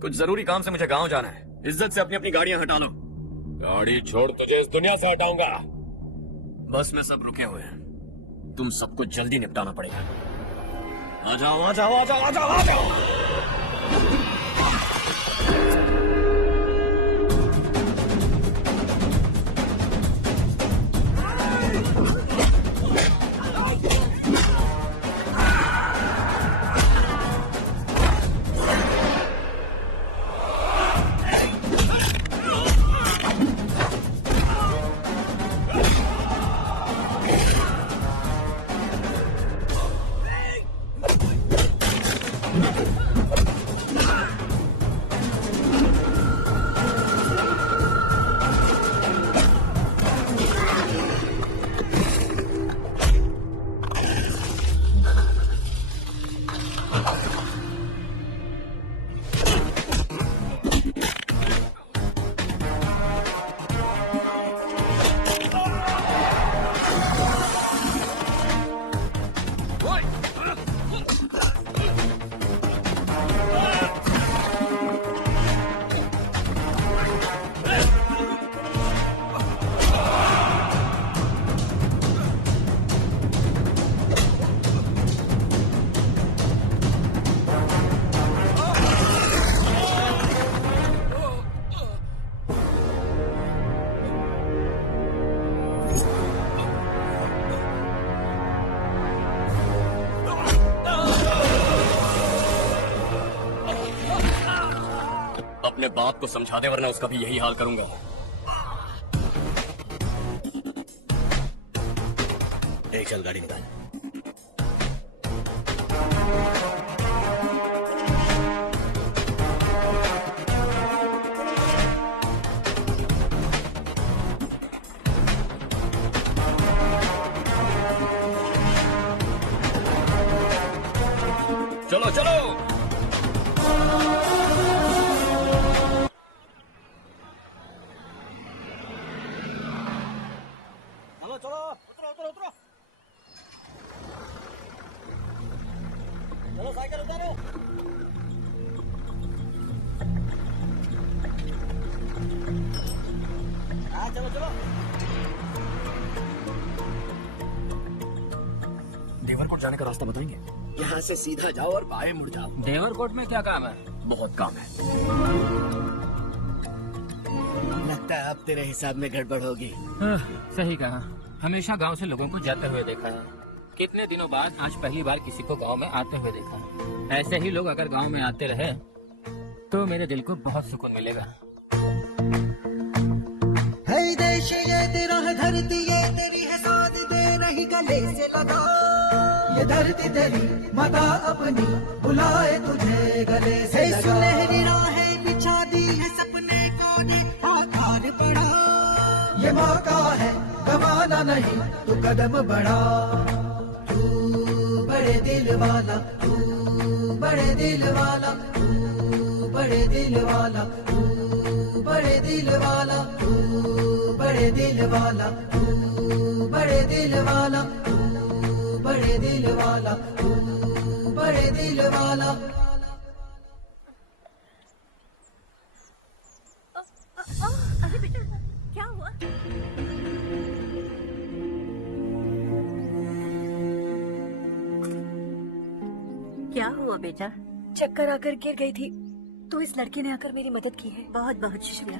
कुछ जरूरी काम से मुझे गांव जाना है। इज्जत से अपनी अपनी गाड़ियां हटा लो। गाड़ी छोड़, तुझे इस दुनिया से हटाऊंगा। बस में सब रुके हुए हैं, तुम सबको जल्दी निपटाना पड़ेगा। आ जाओ आ जाओ आ जाओ आ जाओ आ जाओ। अपने बाप को समझा दे, वरना उसका भी यही हाल करूंगा। चल गाड़ी निकाल। चलो चलो। देवरकोट जाने का रास्ता बताएंगे? यहाँ से सीधा जाओ और बाएं मुड़ जाओ। देवरकोट में क्या काम है? बहुत काम है। लगता है अब तेरे हिसाब में गड़बड़ होगी। सही कहा, हमेशा गांव से लोगों को जाते हुए देखा है, कितने दिनों बाद आज पहली बार किसी को गांव में आते हुए देखा है। ऐसे ही लोग अगर गांव में आते रहे तो मेरे दिल को बहुत सुकून मिलेगा। है देश ये तेरा है, धरती ये तेरी है, साथ दे रही गले से लगा। ये धरती तेरी माता अपनी बुलाए तुझे गले से लगा। सुनहरी राहें बिछा दी है, सपने को ने आकार बढ़ा। ये मौका है गवाना नहीं, तू कदम बढ़ा। तू बड़े दिल वाला, तू बड़े दिल वाला, तू बड़े दिल वाला, तू बड़े दिल वाला, तू बड़े दिल वाला, तू बड़े दिल वाला, तू बड़े दिल वाला, तू बड़े दिल वाला। अरे बेटा क्या हुआ? क्या हुआ बेटा? चक्कर आकर गिर गई थी तो इस लड़के ने आकर मेरी मदद की है। बहुत बहुत शुक्रिया।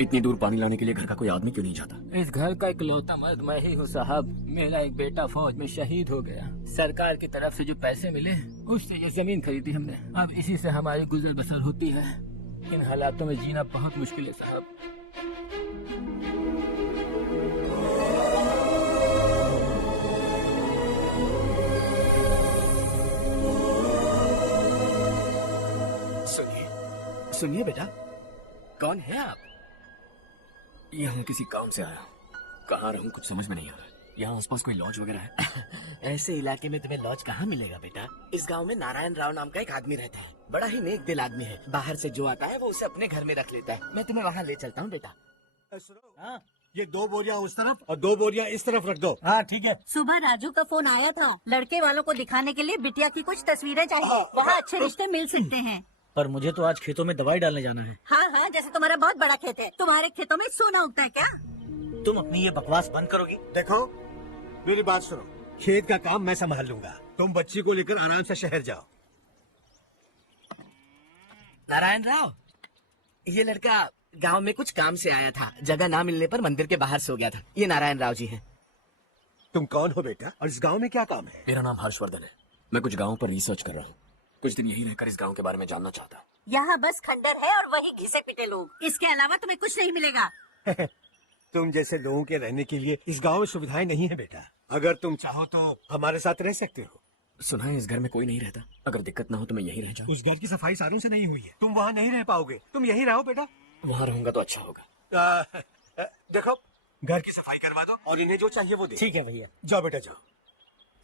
इतनी दूर पानी लाने के लिए घर का कोई आदमी क्यों नहीं जाता? इस घर का इकलौता मर्द मैं ही हूँ साहब। मेरा एक बेटा फौज में शहीद हो गया। सरकार की तरफ से जो पैसे मिले उससे ये जमीन खरीदी हमने। अब इसी से हमारी गुजर बसर होती है। इन हालातों में जीना बहुत मुश्किल है साहब। सुनिए बेटा, कौन है आप? यहाँ किसी काम से आया। कहाँ रहूँ कुछ समझ में नहीं आ रहा। यहाँ आसपास कोई लॉज वगैरह है? ऐसे इलाके में तुम्हें लॉज कहाँ मिलेगा बेटा? इस गांव में नारायण राव नाम का एक आदमी रहता है। बड़ा ही नेक दिल आदमी है। बाहर से जो आता है वो उसे अपने घर में रख लेता है। मैं तुम्हें वहाँ ले चलता हूँ बेटा। हाँ, ये 2 बोरियां उस तरफ और 2 बोरियां इस तरफ रख दो। हाँ ठीक है। सुबह राजू का फोन आया था। लड़के वालों को दिखाने के लिए बिटिया की कुछ तस्वीरें चाहिए। वहाँ अच्छे रिश्ते मिल सकते हैं। पर मुझे तो आज खेतों में दवाई डालने जाना है। हाँ हाँ, जैसे तुम्हारा बहुत बड़ा खेत है। तुम्हारे खेतों में सोना उगता है क्या? तुम अपनी ये बकवास बंद करोगी? देखो मेरी बात सुनो, खेत का काम मैं संभाल लूंगा। तुम बच्ची को लेकर आराम से शहर जाओ। नारायण राव, ये लड़का गांव में कुछ काम से आया था। जगह ना मिलने पर मंदिर के बाहर सो गया था। ये नारायण राव जी हैं। तुम कौन हो बेटा और इस गांव में क्या काम है? मेरा नाम हर्षवर्धन है। मैं कुछ गाँव पर रिसर्च कर रहा हूँ। कुछ दिन यहीं रहकर इस गांव के बारे में जानना चाहता हूँ। यहाँ बस खंडर है और वही घिसे पिटे लोग। इसके अलावा तुम्हें कुछ नहीं मिलेगा। तुम जैसे लोगों के रहने के लिए इस गांव में सुविधाएं नहीं है बेटा। अगर तुम चाहो तो हमारे साथ रह सकते हो। सुना है इस घर में कोई नहीं रहता। अगर दिक्कत ना हो तो मैं यहीं रह जाऊँ। उस घर की सफाई सालों से नहीं हुई है। तुम वहाँ नहीं रह पाओगे। तुम यहीं रहो बेटा। वहाँ रहूंगा तो अच्छा होगा। देखो घर की सफाई करवा दो और इन्हें जो चाहिए वो दे। ठीक है भैया। जाओ बेटा जाओ।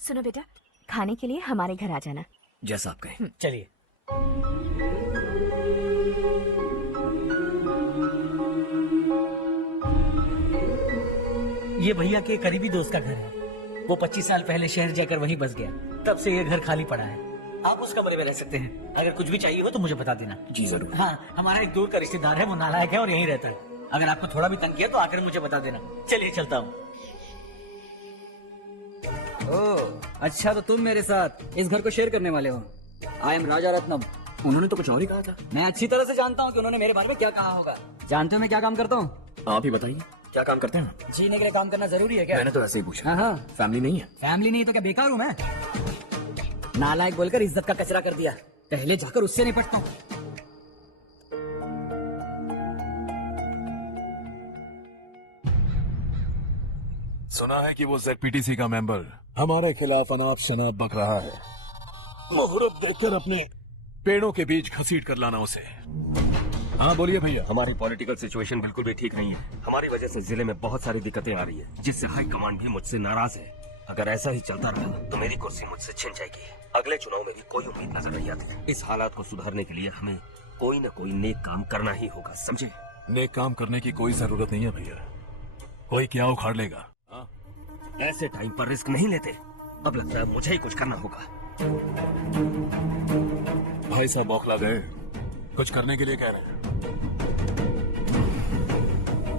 सुनो बेटा, खाने के लिए हमारे घर आ जाना। जैसा आप कहें। चलिए। ये भैया के करीबी दोस्त का घर है। वो 25 साल पहले शहर जाकर वहीं बस गया। तब से ये घर खाली पड़ा है। आप उस कमरे में रह सकते हैं। अगर कुछ भी चाहिए हो तो मुझे बता देना। जी जरूर। हाँ, हमारा एक दूर का रिश्तेदार है, वो नालायक है और यहीं रहता है। अगर आपको थोड़ा भी तंग किया तो आकर मुझे बता देना। चलिए चलता हूँ। ओह, अच्छा तो तुम मेरे साथ इस घर को शेयर करने वाले हो। आई एम राजा रत्नम। उन्होंने तो कुछ और ही कहा था। मैं अच्छी तरह से जानता हूँ कि उन्होंने मेरे बारे में क्या कहा होगा। जानते हो मैं क्या काम करता हूँ? आप ही बताइए, क्या काम करते हैं? जीने के लिए काम करना जरूरी है क्या? मैंने तो ऐसे ही पूछा। हाँ हाँ। फैमिली नहीं है? फैमिली नहीं तो क्या बेकार हूँ मैं? नालायक बोलकर इज्जत का कचरा कर दिया। पहले जाकर उससे निपटता हूँ। सुना है कि वो ZPTC का मेंबर हमारे खिलाफ अनाप शनाप बक रहा है। मुहूर्त देखकर अपने पेड़ों के बीच घसीट कर लाना उसे। हाँ बोलिए भैया। हमारी पॉलिटिकल सिचुएशन बिल्कुल भी ठीक नहीं है। हमारी वजह से जिले में बहुत सारी दिक्कतें आ रही है, जिससे हाई कमांड भी मुझसे नाराज है। अगर ऐसा ही चलता रहा तो मेरी कुर्सी मुझसे छिन जाएगी। अगले चुनाव में भी कोई उम्मीद नजर नहीं आती। इस हालात को सुधारने के लिए हमें कोई न कोई नेक काम करना ही होगा, समझे? नेक काम करने की कोई जरूरत नहीं है भैया। कोई क्या उखाड़ लेगा। ऐसे टाइम पर रिस्क नहीं लेते। अब लगता है मुझे ही कुछ करना होगा। भाई साहब बौखला गए। कुछ करने के लिए कह रहे हैं।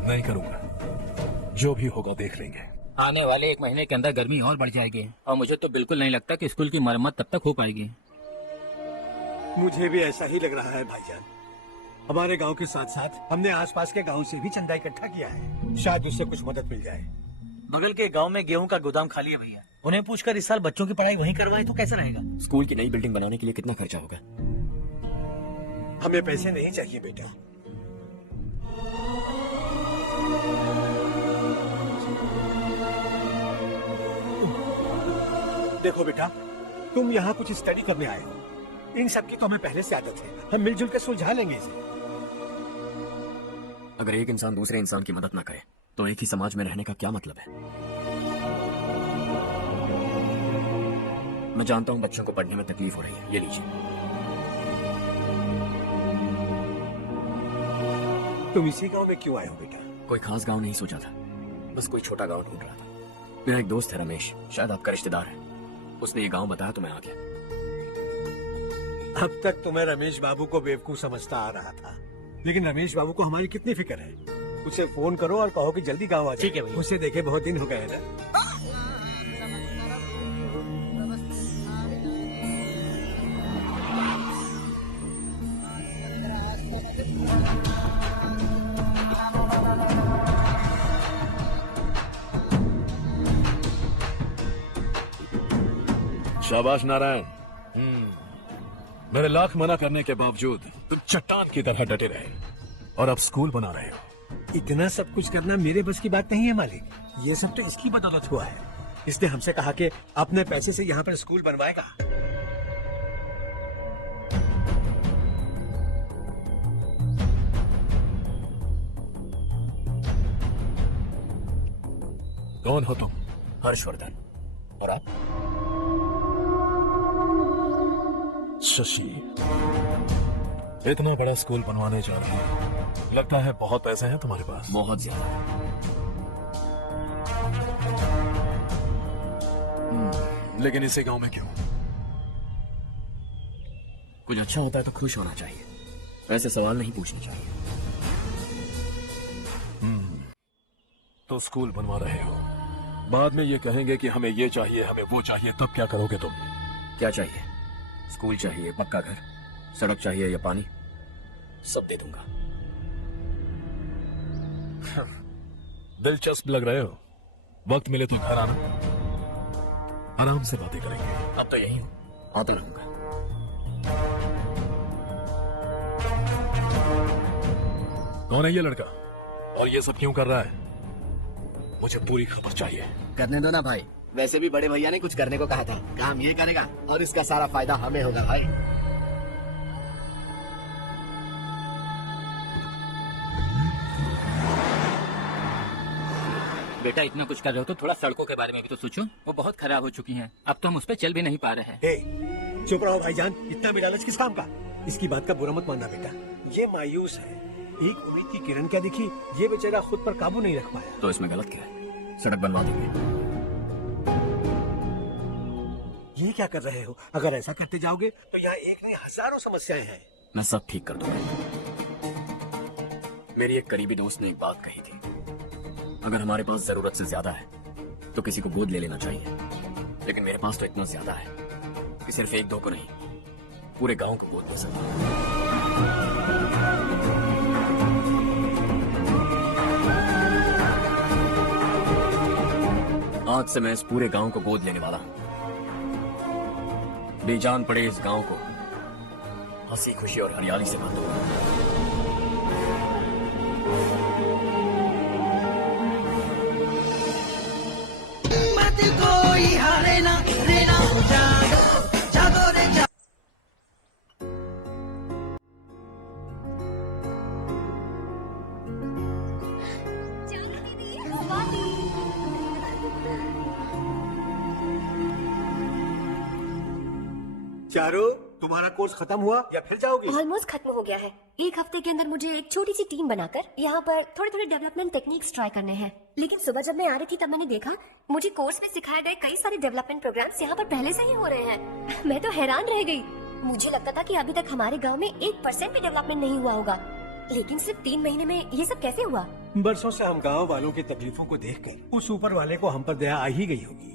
नहीं करूंगा, जो भी होगा देख लेंगे। आने वाले 1 महीने के अंदर गर्मी और बढ़ जाएगी और मुझे तो बिल्कुल नहीं लगता कि स्कूल की मरम्मत तब तक हो पाएगी। मुझे भी ऐसा ही लग रहा है भाईजान। हमारे गांव के साथ साथ हमने आसपास के गांव से भी चंदा इकट्ठा किया है। शायद उससे कुछ मदद मिल जाए। बगल के गांव में गेहूं का गोदाम खाली है भैया। उन्हें पूछकर इस साल बच्चों की पढ़ाई वहीं करवाए तो कैसा रहेगा? स्कूल की नई बिल्डिंग बनाने के लिए कितना खर्चा होगा? हमें पैसे नहीं चाहिए बेटा। देखो बेटा, तुम यहाँ कुछ स्टडी करने आए हो, इन सब की तो हमें पहले से आदत है, हम मिलजुल कर सुलझा लेंगे इसे। अगर एक इंसान दूसरे इंसान की मदद ना करे तो एक ही समाज में रहने का क्या मतलब है? मैं जानता हूं बच्चों को पढ़ने में तकलीफ हो रही है, ये लीजिए। तुम इसी गांव में क्यों आए हो बेटा? कोई खास गांव नहीं सोचा था, बस कोई छोटा गांव ढूंढ रहा था। मेरा एक दोस्त है रमेश, शायद आपका रिश्तेदार है, उसने ये गांव बताया तो मैं आ गया। अब तक तो मैं रमेश बाबू को बेवकूफ समझता आ रहा था, लेकिन रमेश बाबू को हमारी कितनी फिक्र है। उसे फोन करो और कहो कि जल्दी गांव आ जाए। ठीक है भैया। उसे देखे बहुत दिन हो गए हैं ना। शाबाश नारायण। मेरे लाख मना करने के बावजूद तुम चट्टान की तरह डटे रहे और अब स्कूल बना रहे हो। इतना सब कुछ करना मेरे बस की बात नहीं है मालिक, ये सब तो इसकी बदौलत हुआ है। इसने हमसे कहा कि अपने पैसे से यहाँ पर स्कूल बनवाएगा। कौन हो तुम? हर्षवर्धन। और आप? शशि। इतना बड़ा स्कूल बनवाने जा रहे हैं, लगता है बहुत पैसे हैं तुम्हारे पास। बहुत ज्यादा। लेकिन इसी गांव में क्यों? कुछ अच्छा होता है तो खुश होना चाहिए, ऐसे सवाल नहीं पूछने चाहिए। तो स्कूल बनवा रहे हो, बाद में ये कहेंगे कि हमें ये चाहिए, हमें वो चाहिए, तब क्या करोगे तुम? क्या चाहिए? स्कूल चाहिए, पक्का घर, सड़क चाहिए या पानी, सब दे दूंगा। दिलचस्प लग रहे हो। वक्त मिले तो घर आना, आराम से बातें करेंगे। अब तो यही हूं, आता रहूंगा। कौन है ये लड़का और ये सब क्यों कर रहा है? मुझे पूरी खबर चाहिए। करने दो ना भाई, वैसे भी बड़े भैया ने कुछ करने को कहा था, काम ये करेगा और इसका सारा फायदा हमें होगा भाई। बेटा इतना कुछ कर रहे हो तो थोड़ा सड़कों के बारे में भी तो सोचो, वो बहुत खराब हो चुकी हैं। अब तो हम उस पर चल भी नहीं पा रहे हैं। चुप रहो भाईजान, इतना भी लालच किस काम का? इसकी बात का बुरा मत मानना बेटा, ये मायूस है। एक उम्मीद की किरण क्या दिखी, ये बेचारा खुद पर काबू नहीं रख पाया। तो इसमें गलत क्या है? सड़क बनवा देंगे। ये क्या कर रहे हो? अगर ऐसा करते जाओगे तो यहाँ एक नहीं हजारों समस्याएं हैं। मैं सब ठीक कर दूंगा। मेरी एक करीबी दोस्त ने एक बात कही थी, अगर हमारे पास जरूरत से ज्यादा है तो किसी को गोद ले लेना चाहिए, लेकिन मेरे पास तो इतना ज्यादा है कि सिर्फ एक दो को नहीं, पूरे गांव को गोद ले सकता हूं। आज से मैं इस पूरे गांव को गोद लेने वाला हूं। बेजान पड़े इस गांव को हंसी खुशी और हरियाली से भर दूंगा। मत कोई हारे ना, रेना हो जागो, जागो रे जागो। चारो, तुम्हारा कोर्स खत्म हुआ या फिर जाओगे? ऑलमोस्ट खत्म हो गया है। एक हफ्ते के अंदर मुझे एक छोटी सी टीम बनाकर यहाँ पर थोड़े थोड़े डेवलपमेंट टेक्निक्स ट्राई करने हैं। लेकिन सुबह जब मैं आ रही थी तब मैंने देखा मुझे कोर्स में सिखाए गए कई सारे डेवलपमेंट प्रोग्राम्स यहाँ पर पहले से ही हो रहे हैं। मैं तो हैरान रह गई। मुझे लगता था कि अभी तक हमारे गाँव में 1% भी डेवलपमेंट नहीं हुआ होगा, लेकिन सिर्फ 3 महीने में ये सब कैसे हुआ? बरसों से हम गांव वालों की तकलीफों को देखकर उस ऊपर वाले को हम पर दया आ ही गई होगी।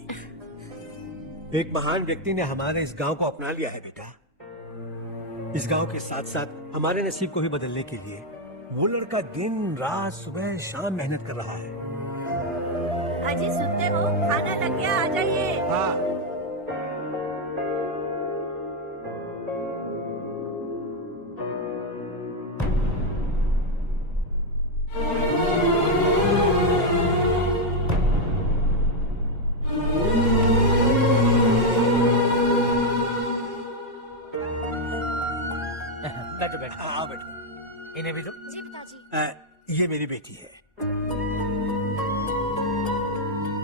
एक महान व्यक्ति ने हमारे इस गांव को अपना लिया है बेटा। इस गांव के साथ साथ हमारे नसीब को भी बदलने के लिए वो लड़का दिन रात सुबह शाम मेहनत कर रहा है। अजी सुनते हो, खाना लग गया, आ जाइए। हाँ। बैठो बैठो। हाँ बैठो। इन्हें भी दो। जी पिताजी। ये मेरी बेटी है।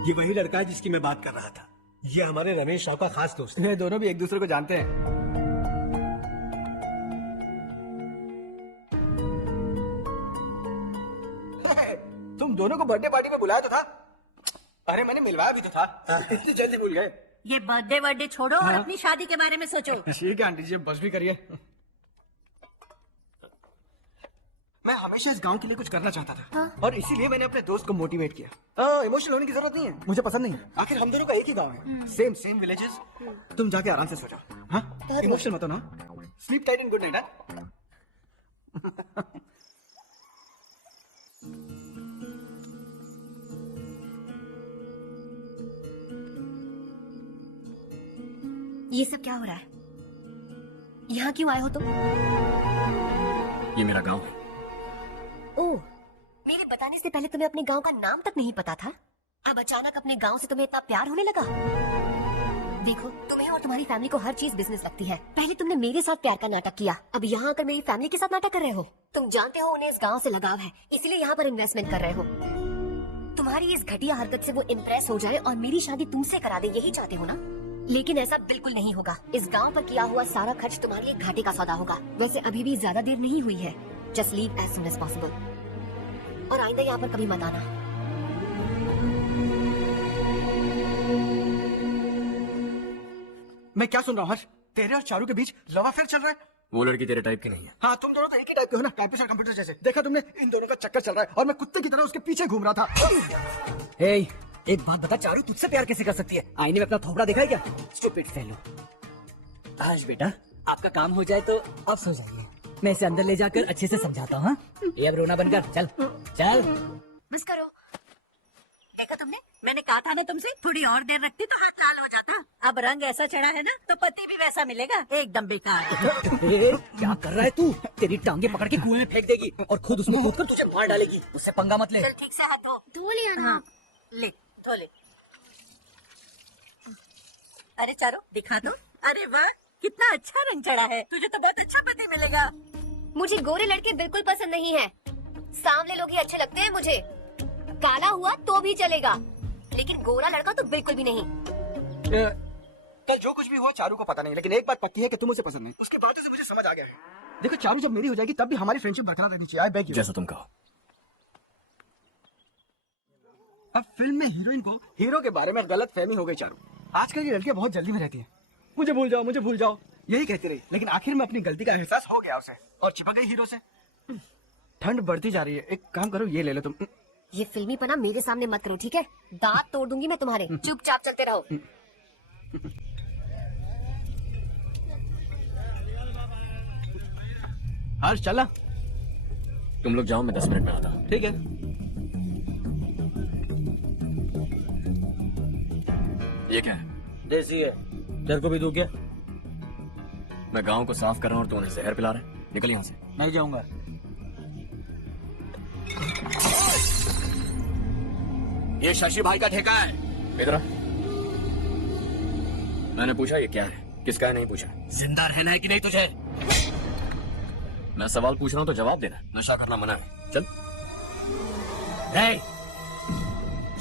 ये वही लड़का है जिसकी मैं बात कर रहा था। ये हमारे रमेश राव का खास दोस्त है। ये दोनों भी एक दूसरे को जानते हैं। तुम दोनों को बर्थडे पार्टी में बुलाया तो था। अरे मैंने मिलवाया भी तो था। इतनी जल्दी भूल गए। ये बर्थडे छोड़ो और हाँ। अपनी शादी के बारे में सोचो। ठीक है आंटी जी, बस भी करिए। मैं हमेशा इस गांव के लिए कुछ करना चाहता था। हाँ? और इसीलिए मैंने अपने दोस्त को मोटिवेट किया। इमोशनल होने की जरूरत नहीं है, मुझे पसंद नहीं है। आखिर हम दोनों का एक ही गांव है, सेम विलेजेस। तुम जाके आराम से सो जाओ। हाँ, इमोशनल मत हो ना। Sleep tight and good night. ये सब क्या हो रहा है? यहाँ क्यों आए हो तुम? ये मेरा गांव है। ओह, मेरे बताने से पहले तुम्हें अपने गांव का नाम तक नहीं पता था। अब अचानक अपने गांव से तुम्हें इतना प्यार होने लगा। देखो, तुम्हें और तुम्हारी फैमिली को हर चीज बिजनेस लगती है। पहले तुमने मेरे साथ प्यार का नाटक किया, अब यहाँ आकर मेरी फैमिली के साथ नाटक कर रहे हो। तुम जानते हो उन्हें इस गांव से लगाव है, इसीलिए यहाँ पर इन्वेस्टमेंट कर रहे हो। तुम्हारी इस घटिया हरकत से वो इम्प्रेस हो जाए और मेरी शादी तुमसे करा दे, यही चाहते हो ना? लेकिन ऐसा बिल्कुल नहीं होगा। इस गांव पर किया हुआ सारा खर्च तुम्हारे लिए घाटे का सौदा होगा। वैसे अभी भी ज्यादा देर नहीं हुई है। Just leave as soon as possible और आइंदा यहाँ पर कभी मत आना। मैं क्या सुन रहा हूँ हर्ष? तेरे और चारू के बीच लव अफेयर चल रहा है? वो लड़की तेरे टाइप की नहीं है। हाँ, तुम दोनों तो एक ही टाइप के हो ना, टाइपिस्ट और कंप्यूटर जैसे। देखा तुमने, इन दोनों का चक्कर चल रहा है और मैं कुत्ते की तरह उसके पीछे घूम रहा था। हे, एक बात बता, चारू तुझसे प्यार कैसे कर सकती है? आईने में अपना थोबड़ा देखा है क्या? Stupid fellow. आज बेटा आपका काम हो जाए तो अब सो जाइए। मैं इसे अंदर ले जाकर अच्छे से समझाता हूँ। ये अब रोना बनकर चल चल। बस करो। देखा तुमने, मैंने कहा था ना तुमसे, थोड़ी और देर रखती तो हाथ लाल हो जाता। अब रंग ऐसा चढ़ा है ना तो पति भी वैसा मिलेगा। एकदम बेकार। क्या कर रहा है तू? तेरी टांगे पकड़ के कुएं में फेंक देगी और खुद उसमें कूदकर तुझे मार डालेगी। उससे पंगा मत ले। चल ठीक से हाथ धो लिया ना। हाँ, ले धो ले। अरे चारो दिखा दो। अरे वाह, कितना अच्छा रंग चढ़ा है। तुझे तो बहुत अच्छा पति मिलेगा। मुझे गोरे लड़के बिल्कुल पसंद नहीं है। सांवले लोग ही अच्छे लगते हैं मुझे। काला हुआ तो भी चलेगा, लेकिन गोरा लड़का तो बिल्कुल भी नहीं। कल जो कुछ भी हुआ चारू को पता नहीं, लेकिन एक बात पक्की है कि तुम उसे पसंद नहीं। उसकी बातों से मुझे समझ आ गया है। देखो, चारू जब मेरी हो जाएगी तब भी हमारी फ्रेंडशिप बरकरार रहनी चाहिए। I beg you. जैसा तुम कहो। अब फिल्म में हीरोइन को हीरो के बारे में गलत फहमी हो गई चारू। आजकल की लड़कियां बहुत जल्दी में रहती हैं। मुझे भूल जाओ यही कहती रही, लेकिन आखिर में अपनी गलती का एहसास हो गया उसे और चिपक गई हीरो से। ठंड बढ़ती जा रही है, एक काम करो, ये ले लो तुम। ये फिल्मी पना मेरे सामने मत करो, ठीक है? दांत तोड़ दूंगी मैं तुम्हारे। चुपचाप चलते रहो। हर्ष चला। तुम लोग जाओ, मैं 10 मिनट में आता हूँ। ठीक है। ये क्या है? देसी है, तेरे को भी दूं क्या? मैं गांव को साफ कर रहा हूँ और तू उन्हें जहर पिला रहा है। निकल यहाँ से। नहीं जाऊंगा। ये शशि भाई का ठेका है। इधर आ। मैंने पूछा ये क्या है, किसका है नहीं पूछा। जिंदा रहना है कि नहीं तुझे? मैं सवाल पूछ रहा हूँ तो जवाब देना। नशा करना मना है। चल।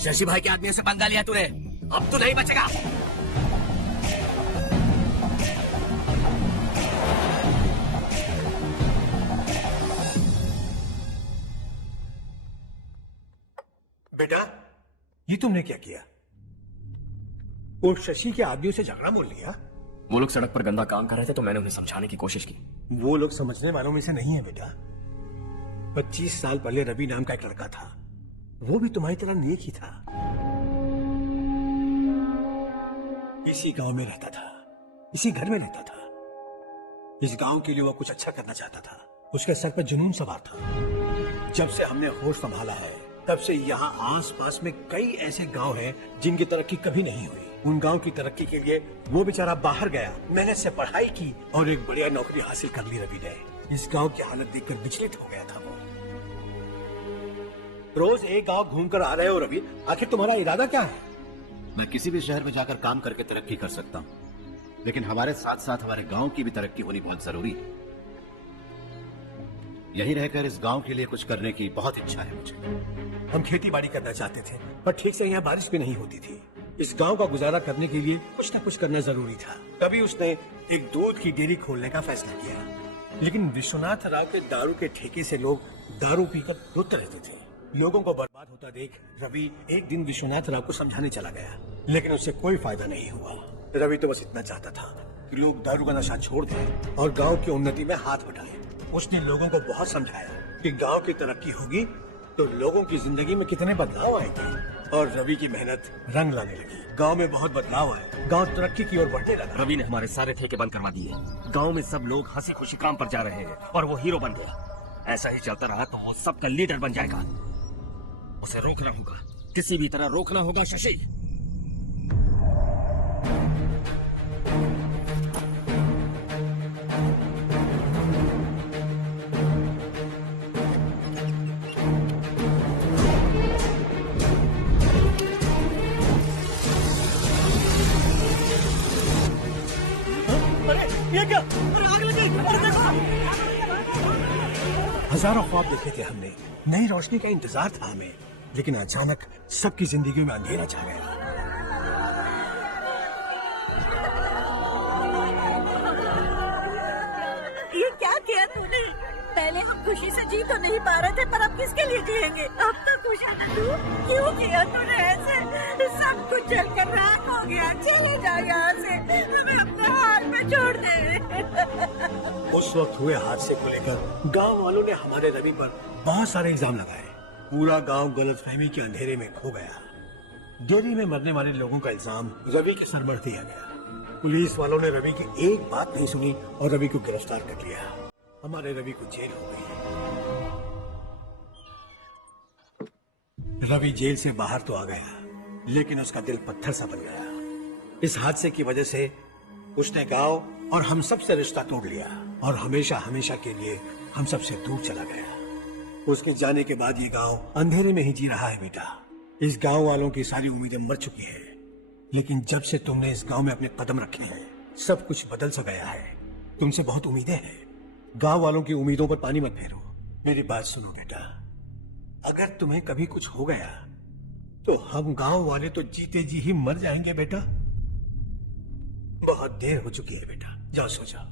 शशि भाई के आदमी से पंगा लिया तूने, अब तो नहीं बचेगा। बेटा, ये तुमने क्या किया? वो शशि के आदमियों से झगड़ा मोल लिया? वो लोग सड़क पर गंदा काम कर रहे थे तो मैंने उन्हें समझाने की कोशिश की। वो लोग समझने वालों में से नहीं है बेटा। 25 साल पहले रवि नाम का एक लड़का था, वो भी तुम्हारी तरह नेक ही था। इसी गांव में रहता था, इसी घर में रहता था। इस गांव के लिए वो कुछ अच्छा करना चाहता था। उसके सर पर जुनून सवार था। जब से हमने होश संभाला है, तब से यहाँ आस पास में कई ऐसे गांव हैं जिनकी तरक्की कभी नहीं हुई। उन गांव की तरक्की के लिए वो बेचारा बाहर गया, मेहनत से पढ़ाई की और एक बढ़िया नौकरी हासिल कर ली रवि ने। इस गांव की हालत देखकर विचलित हो गया था वो। रोज एक गांव घूमकर आ रहे हो रवि, आखिर तुम्हारा इरादा क्या है? मैं किसी भी शहर में जाकर काम करके तरक्की कर सकता हूँ, लेकिन हमारे साथ साथ हमारे गांव की भी तरक्की होनी बहुत जरूरी है। यही रहकर इस गांव के लिए कुछ करने की बहुत इच्छा है मुझे। हम खेती बाड़ी करना चाहते थे, पर ठीक से यहाँ बारिश भी नहीं होती थी। इस गांव का गुजारा करने के लिए कुछ न कुछ करना जरूरी था। तभी उसने एक दूध की डेयरी खोलने का फैसला किया। लेकिन विश्वनाथ राव के दारू के ठेके से लोग दारू पीकर लुट रहते थे। लोगों को बर्बाद होता देख रवि एक दिन विश्वनाथ राव को समझाने चला गया, लेकिन उससे कोई फायदा नहीं हुआ। रवि तो बस इतना चाहता था कि लोग दारू का नशा छोड़ दें और गांव की उन्नति में हाथ बटाएं। उसने लोगों को बहुत समझाया कि गांव की तरक्की होगी तो लोगों की जिंदगी में कितने बदलाव आएंगे, और रवि की मेहनत रंग लाने लगी। गांव में बहुत बदलाव आए, गांव तरक्की की ओर बढ़ने लगा। रवि ने हमारे सारे ठेके बंद करवा दिए। गांव में सब लोग हंसी खुशी काम पर जा रहे हैं और वो हीरो बन गया। ऐसा ही चलता रहा तो वो सबका लीडर बन जाएगा। उसे रोकना होगा, किसी भी तरह रोकना होगा शशि। ये क्या? अरे आग लगी! अरे देखो! हजारों ख्वाब देखे थे हमने, नई रोशनी का इंतजार था हमें, लेकिन अचानक सबकी जिंदगी में अंधेरा छा गया। ये क्या किया तूने? पहले हम खुशी से जी तो नहीं पा रहे थे, पर अब किसके लिए जिएंगे? अब तो खुशी न तू। क्यों किया तूने ऐसे? सब कुछ जलकर राख हो गया। चले जा यहाँ से, हमें अपने हाल में छोड़ दे। उस वक्त हुए हादसे को लेकर गांव वालों ने हमारे रवि पर बहुत सारे इल्जाम लगाए। पूरा गांव गलतफहमी के अंधेरे में खो गया। डेयरी में मरने वाले लोगों का इल्जाम रवि के सर पर दिया गया। पुलिस वालों ने रवि की एक बात नहीं सुनी और रवि को गिरफ्तार कर लिया। हमारे रवि को जेल हो गई। रवि जेल से बाहर तो आ गया, लेकिन उसका दिल पत्थर सा बन गया। इस हादसे की वजह से उसने गांव और हम सब से रिश्ता तोड़ लिया और हमेशा हमेशा के लिए हम सब से दूर चला गया। उसके जाने के बाद ये गांव अंधेरे में ही जी रहा है बेटा। इस गांव वालों की सारी उम्मीदें मर चुकी हैं, लेकिन जब से तुमने इस गांव में अपने कदम रखे हैं सब कुछ बदल सा गया है। तुमसे बहुत उम्मीदें हैं। गांव वालों की उम्मीदों पर पानी मत फेरो। मेरी बात सुनो बेटा, अगर तुम्हें कभी कुछ हो गया तो हम गांव वाले तो जीते जी ही मर जाएंगे बेटा। बहुत देर हो चुकी है बेटा, जाओ सो जाओ।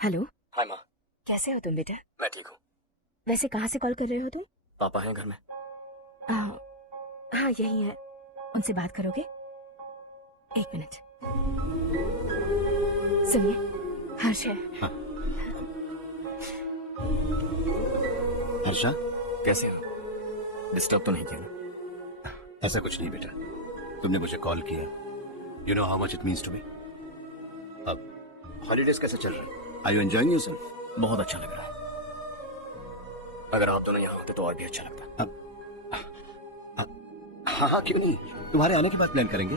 हेलो। हाय माँ। कैसे हो तुम बेटा? मैं ठीक हूँ। वैसे कहाँ से कॉल कर रहे हो तुम? पापा हैं घर में। हाँ यही है। उनसे बात करोगे? एक मिनट। सुनिए, हर्ष है। हाँ। हर्षा, कैसे हो? डिस्टर्ब तो नहीं किया ना? ऐसा कुछ नहीं बेटा, तुमने मुझे कॉल किया। You know how much it means to me. अब हॉलीडेज कैसे चल रहा है? Are you enjoying yourself? बहुत अच्छा लग रहा है। अगर आप दोनों यहाँ होते तो और भी अच्छा लगता। हाँ, क्यों नहीं, तुम्हारे आने के बाद प्लान करेंगे।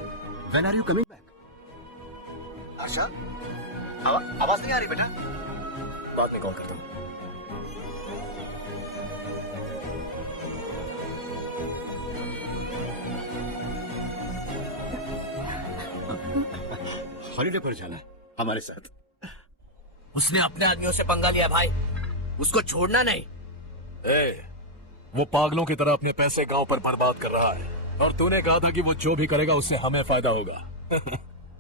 When are you coming back? आशा, आवाज नहीं आ रही बेटा। बाद में कॉल करता हूँ। हॉलीडे पर जाना हमारे साथ। उसने अपने आदमियों से पंगा लिया भाई, उसको छोड़ना नहीं। वो पागलों की तरह अपने पैसे गांव पर बर्बाद कर रहा है और तूने कहा था कि वो जो भी करेगा उससे हमें फायदा होगा।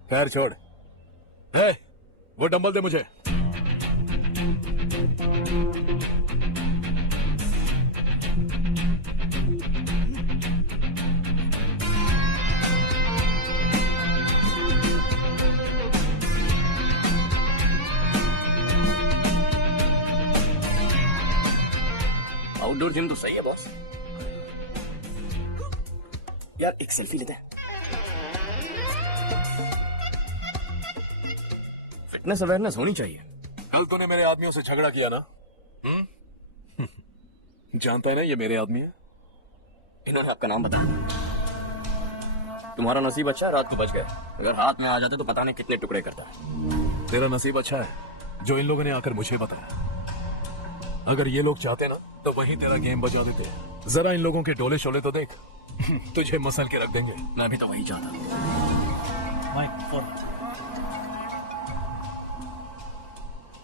खैर छोड़। वो डंबल दे मुझे। आउटडोर जिम तो सही है बॉस। यार एक सेल्फी लेते हैं। फिटनेस अवेयरनेस होनी चाहिए। कल तूने मेरे आदमियों से झगड़ा किया ना? जानता है ना ये मेरे आदमी है। इन्होंने आपका नाम बताया। तुम्हारा नसीब अच्छा है, रात को बच गए। अगर हाथ में आ जाते तो पता नहीं कितने टुकड़े करता है। तेरा नसीब अच्छा है जो इन लोगों ने आकर मुझे बताया। अगर ये लोग चाहते ना तो वहीं तेरा गेम बजा देते। जरा इन लोगों के डोले शोले तो देख। तुझे मसल के रख देंगे। मैं भी तो वही चाहता हूँ।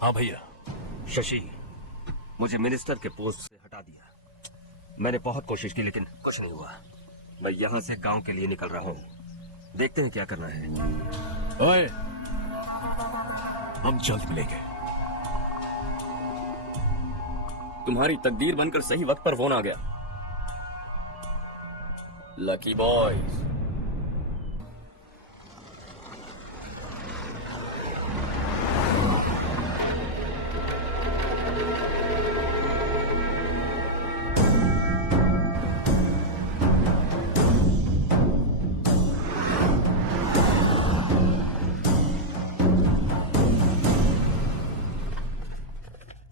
हाँ भैया। शशि, मुझे मिनिस्टर के पोस्ट से हटा दिया। मैंने बहुत कोशिश की लेकिन कुछ नहीं हुआ। मैं यहाँ से गांव के लिए निकल रहा हूँ। देखते हैं क्या करना है। ओए, हम जल्द मिलेंगे। तुम्हारी तकदीर बनकर सही वक्त पर फोन आ गया। Lucky boys.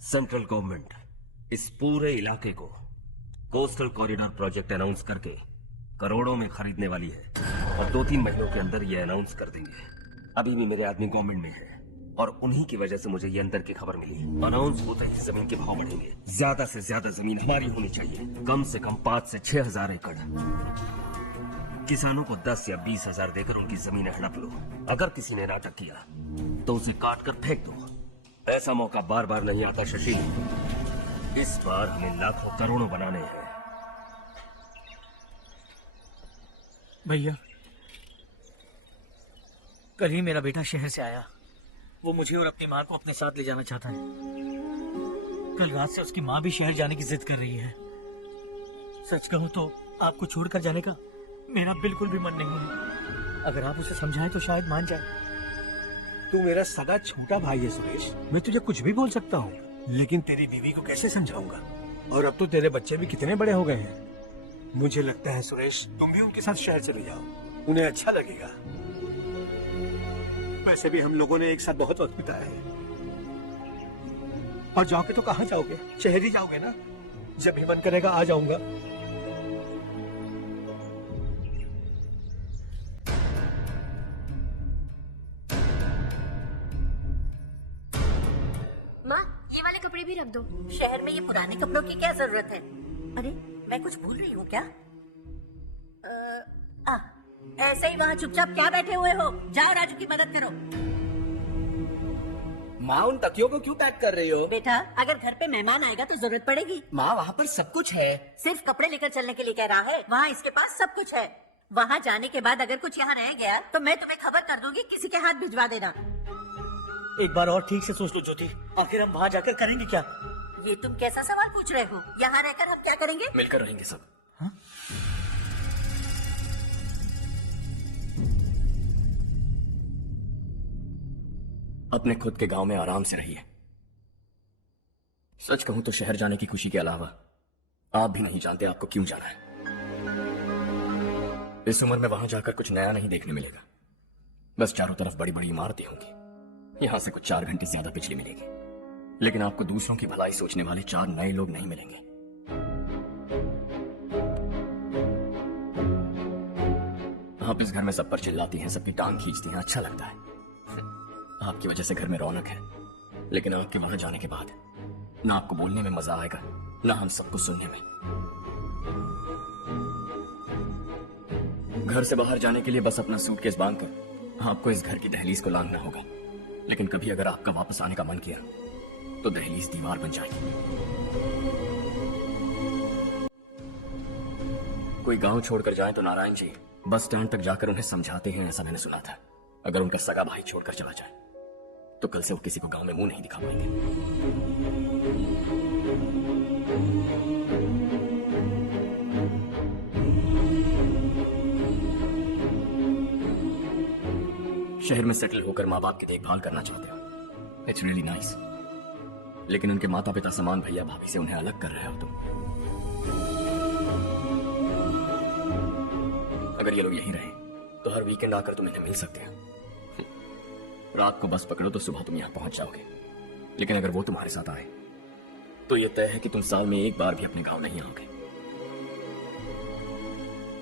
सेंट्रल गवर्नमेंट इस पूरे इलाके को कोस्टल कॉरिडोर प्रोजेक्ट अनाउंस करके करोड़ों में खरीदने वाली है और 2-3 महीनों के अंदर ये अनाउंस कर देंगे। अभी भी मेरे आदमी गवर्नमेंट में है और उन्हीं की वजह से मुझे ये अंदर की खबर मिली। अनाउंस होते ही जमीन के भाव बढ़ेंगे। ज्यादा से ज्यादा जमीन हमारी होनी चाहिए। कम से कम 5 से 6 हजार एकड़। किसानों को 10 या 20 हजार देकर उनकी जमीन हड़प लो। अगर किसी ने नाटक किया तो उसे काट कर फेंक दो। ऐसा मौका बार बार नहीं आता शशि। इस बार हमें लाखों करोड़ों बनाने हैं। भैया, कल ही मेरा बेटा शहर से आया। वो मुझे और अपनी माँ को अपने साथ ले जाना चाहता है। कल रात से उसकी माँ भी शहर जाने की जिद कर रही है। सच कहूँ तो आपको छोड़कर जाने का मेरा बिल्कुल भी मन नहीं है। अगर आप उसे समझाएं तो शायद मान जाए। तू मेरा सगा छोटा भाई है सुरेश। मैं तुझे कुछ भी बोल सकता हूँ, लेकिन तेरी बीवी को कैसे समझाऊंगा? और अब तो तेरे बच्चे भी कितने बड़े हो गए हैं। मुझे लगता है सुरेश, तुम भी उनके साथ शहर चले जाओ। उन्हें अच्छा लगेगा। वैसे भी हम लोगों ने एक साथ बहुत वक्त बिताया है। और जाओगे तो कहाँ जाओगे? शहर ही जाओगे ना? जब भी मन करेगा आ जाऊंगा। माँ, ये वाले कपड़े भी रख दो। शहर में ये पुराने कपड़ों की क्या जरूरत है? अरे मैं कुछ भूल रही हूँ क्या? ऐसे ही वहाँ चुपचाप क्या बैठे हुए हो? जाओ राजू की मदद करो। माँ, उन तकियों को क्यों पैक कर रही हो? बेटा, अगर घर पे मेहमान आएगा तो जरूरत पड़ेगी। माँ, वहाँ पर सब कुछ है। सिर्फ कपड़े लेकर चलने के लिए कह रहा है? वहाँ इसके पास सब कुछ है। वहाँ जाने के बाद अगर कुछ यहाँ रह गया तो मैं तुम्हें खबर कर दूंगी, किसी के हाथ भिजवा देना। एक बार और ठीक से सोच लो ज्योति, आखिर हम वहाँ जाकर करेंगे क्या? ये तुम कैसा सवाल पूछ रहे हो? यहाँ रहकर हम क्या करेंगे? मिलकर रहेंगे सब। अपने खुद के गांव में आराम से रहिए। सच कहूं तो शहर जाने की खुशी के अलावा आप भी नहीं जानते आपको क्यों जाना है। इस उम्र में वहां जाकर कुछ नया नहीं देखने मिलेगा। बस चारों तरफ बड़ी बड़ी इमारतें होंगी। यहां से कुछ 4 घंटे ज्यादा बिजली मिलेगी, लेकिन आपको दूसरों की भलाई सोचने वाले 4 नए लोग नहीं मिलेंगे। आप इस घर में सब पर चिल्लाती हैं, सबकी टांग खींचती हैं, अच्छा लगता है। आपकी वजह से घर में रौनक है, लेकिन आपके वहां जाने के बाद ना आपको बोलने में मजा आएगा, ना हम सबको सुनने में। घर से बाहर जाने के लिए बस अपना सूटकेस बांधकर आपको इस घर की दहलीज को लांघना होगा, लेकिन कभी अगर आपका वापस आने का मन किया तो दहलीज दीवार बन जाएगी। कोई गांव छोड़कर जाए तो नारायण जी बस स्टैंड तक जाकर उन्हें समझाते हैं, ऐसा मैंने सुना था। अगर उनका सगा भाई छोड़कर चला जाए तो कल से वो किसी को गांव में मुंह नहीं दिखा पाएंगे। शहर में सेटल होकर माँ बाप की देखभाल करना चाहते हो, इट्स रियली नाइस, लेकिन उनके माता पिता समान भैया भाभी से उन्हें अलग कर रहे हो तुम। अगर ये लोग यहीं रहे तो हर वीकेंड आकर तुम इन्हें मिल सकते हैं। रात को बस पकड़ो तो सुबह तुम यहाँ पहुंच जाओगे। लेकिन अगर वो तुम्हारे साथ आए तो ये तय है कि तुम साल में एक बार भी अपने गांव नहीं आओगे।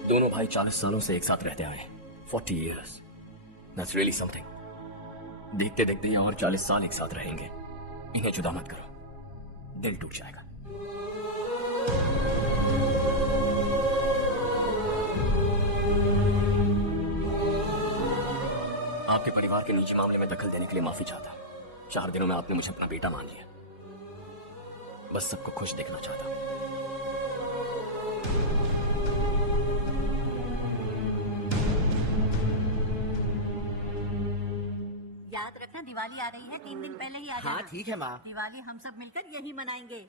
दोनों भाई 40 सालों से एक साथ रहते आए, 40 years. That's really something. देखते देखते ये और 40 साल एक साथ रहेंगे। इन्हें जुदा मत करो, दिल टूट जाएगा। आपके परिवार के निजी मामले में दखल देने के लिए माफी चाहता। 4 दिनों में आपने मुझे अपना बेटा मान लिया। बस सबको खुश देखना चाहता। याद रखना दिवाली आ रही है, 3 दिन पहले ही आ जाना। हाँ ठीक है माँ। दिवाली हम सब मिलकर यही मनाएंगे।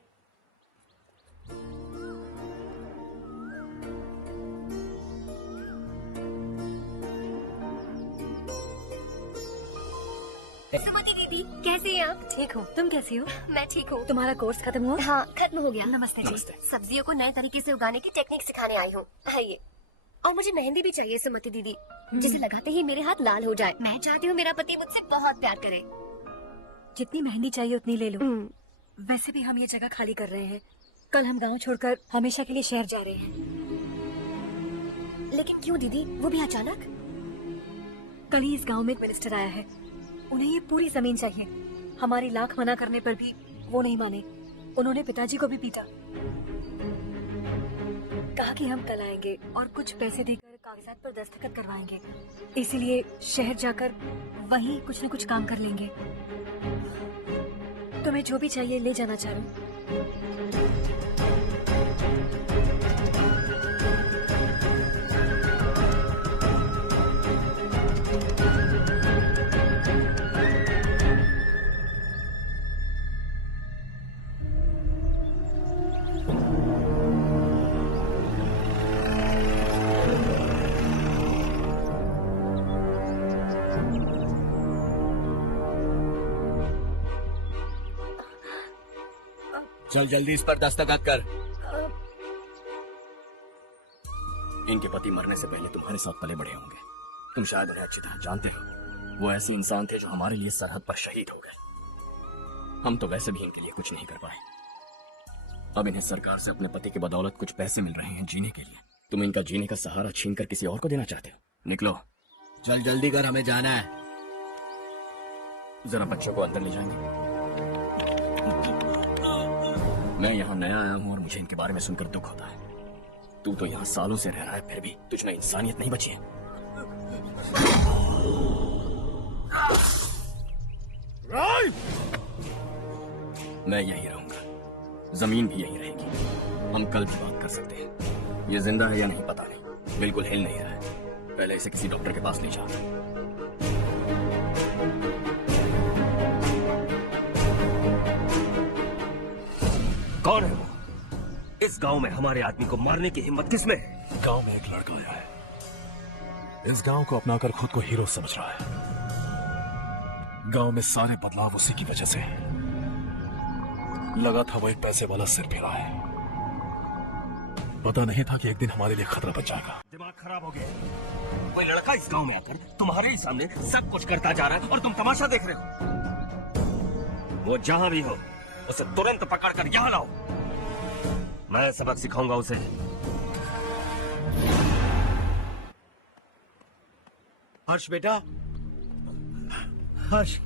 सुमति दीदी, कैसे हैं आप? ठीक हो, तुम कैसी हो? मैं ठीक हूँ। तुम्हारा कोर्स खत्म हुआ? हाँ, खत्म हो गया। नमस्ते जी। सब्जियों को नए तरीके से उगाने की टेक्निक सिखाने आई हूँ। आइए। और मुझे मेहंदी भी चाहिए सुमति दीदी, जिसे लगाते ही मेरे हाथ लाल हो जाए। मैं चाहती हूँ मेरा पति मुझसे बहुत प्यार करे। जितनी मेहंदी चाहिए उतनी ले लो। वैसे भी हम ये जगह खाली कर रहे हैं। कल हम गांव छोड़कर हमेशा के लिए शहर जा रहे हैं। लेकिन क्यों दीदी, वो भी अचानक? कल ही इस गांव में एक मिनिस्टर आया है। उन्हें ये पूरी जमीन चाहिए। हमारी लाख मना करने पर भी वो नहीं माने। उन्होंने पिताजी को भी पीटा। कहा कि हम कल आएंगे और कुछ पैसे देकर कागजात पर दस्तखत करवाएंगे। इसीलिए शहर जाकर वहीं कुछ न कुछ काम कर लेंगे। तुम्हें जो भी चाहिए ले जाना चारूं। चल जल्दी इस पर दस्तखत कर। इनके पति मरने से पहले तुम्हारे साथ पले बड़े होंगे। तुम शायद उन्हें अच्छी तरह जानते हो। वो ऐसे इंसान थे जो हमारे लिए सरहद पर शहीद हो गए। हम तो वैसे भी इनके लिए कुछ नहीं कर पाए। अब इन्हें सरकार से अपने पति की बदौलत कुछ पैसे मिल रहे हैं जीने के लिए। तुम इनका जीने का सहारा छीनकर किसी और को देना चाहते हो? निकलो। चल जल्दी कर, हमें जाना है। जरा बच्चों को अंदर ले जाएंगे। मैं यहाँ नया आया हूँ और मुझे इनके बारे में सुनकर दुख होता है। तू तो यहाँ सालों से रह रहा है, फिर भी तुझ में इंसानियत नहीं बची है। मैं यही रहूंगा, जमीन भी यही रहेगी। हम कल भी बात कर सकते हैं। ये जिंदा है या नहीं पता नहीं, बिल्कुल हिल नहीं रहा है। पहले इसे किसी डॉक्टर के पास ले जाओ। कौन है वो? इस गांव में हमारे आदमी को मारने की हिम्मत किसमें है? गांव में एक लड़का आया है। इस गांव को अपनाकर खुद को हीरो समझ रहा है। गांव में सारे बदलाव उसी की वजह से है। लगा था वो एक पैसे वाला सिर फेरा है। पता नहीं था कि एक दिन हमारे लिए खतरा बच जाएगा। दिमाग खराब हो गया। कोई लड़का इस गांव में आकर तुम्हारे ही सामने सब कुछ करता जा रहा है और तुम तमाशा देख रहे हो। वो जहां भी हो उसे तुरंत पकड़कर यहाँ लाओ। मैं सबक सिखाऊंगा उसे। हर्ष बेटा, हर्ष,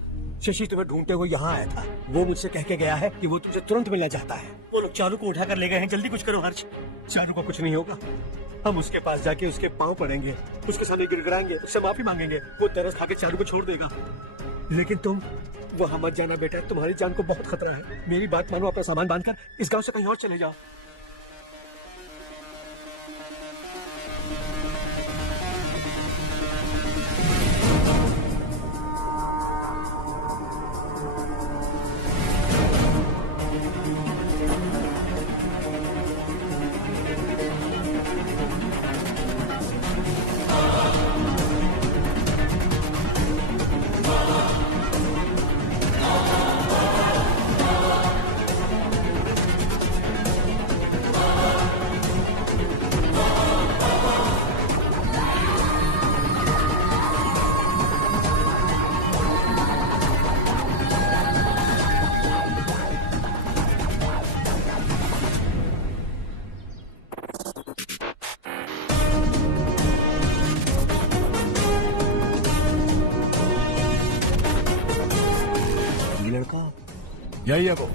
शशि तुम्हें ढूंढते हुए यहाँ आया था। वो मुझसे कह के गया है कि वो तुझे तुरंत मिलना चाहता है। वो लोग चारू को उठाकर ले गए हैं, जल्दी कुछ करो हर्ष। चारू को कुछ नहीं होगा। हम उसके पास जाके उसके पांव पड़ेंगे, उसके सामने गिड़गिड़ाएंगे, उससे माफी मांगेंगे। वो तरस खा के चारू को छोड़ देगा। लेकिन तुम वहां मत जाना बेटा, तुम्हारी जान को बहुत खतरा है। मेरी बात मानो, अपना सामान बांधकर इस गांव से कहीं और चले जाओ। यही है वो।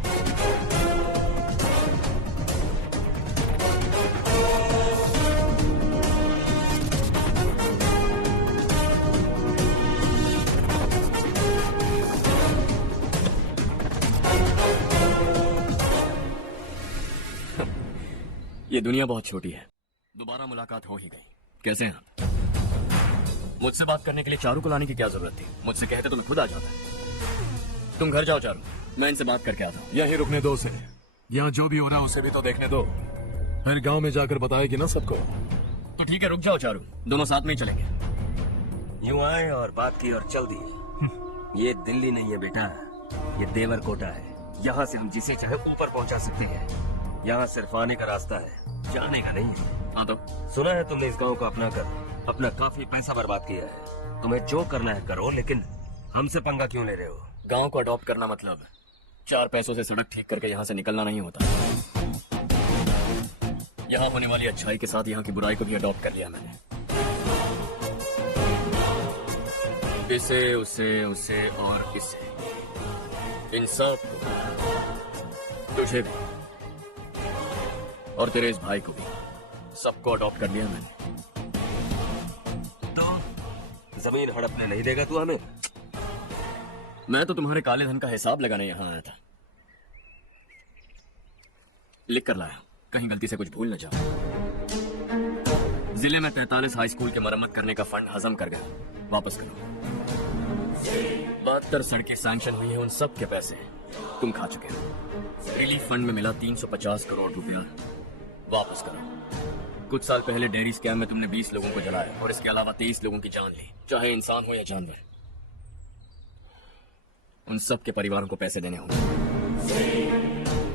ये दुनिया बहुत छोटी है। दोबारा मुलाकात हो ही गई। कैसे हैं आप? मुझसे बात करने के लिए चारू को लाने की क्या जरूरत थी? मुझसे कहते तो मैं खुद आ जाता। तुम घर जाओ चारू, मैं इनसे बात करके आता हूँ। यही रुकने दो उसे। यहाँ जो भी हो रहा है उसे भी तो देखने दो। फिर गांव में जाकर बताएगी ना सबको। तो ठीक है, रुक जाओ चारू, दोनों साथ में ही चलेंगे। यूं आए और बात की और चल दिए। ये दिल्ली नहीं है बेटा, ये देवर कोटा है। यहाँ से हम जिसे चाहे ऊपर पहुँचा सकते हैं। यहाँ सिर्फ आने का रास्ता है, जाने का नहीं। हाँ तो सुना है तुमने इस गांव को अपना कर अपना काफी पैसा बर्बाद किया है। तुम्हें जो करना है करो, लेकिन हमसे पंगा क्यों ले रहे हो? गांव को अडॉप्ट करना मतलब 4 पैसों से सड़क ठीक करके यहाँ से निकलना नहीं होता। यहाँ होने वाली अच्छाई के साथ यहाँ की बुराई को भी अडॉप्ट कर लिया मैंने। इसे, उसे और इसे, इन सब को, तुझे भी और तेरे इस भाई को भी, सबको अडॉप्ट कर लिया मैंने। तो जमीन हड़पने नहीं देगा तू हमें? मैं तो तुम्हारे काले धन का हिसाब लगाने यहाँ आया था। लिख कर लाया, कहीं गलती से कुछ भूल न जाओ। जिले में 43 हाई स्कूल के मरम्मत करने का फंड हजम कर गया, वापस करो। 72 सड़कें सैंक्शन हुई हैं, उन सब के पैसे तुम खा चुके हो। रिलीफ फंड में मिला 350 करोड़ रुपया, वापस करो। कुछ साल पहले डेयरी स्कैम में तुमने 20 लोगों को जलाया और इसके अलावा 23 लोगों की जान ली, चाहे इंसान हो या जानवर। उन सब के परिवारों को पैसे देने होंगे।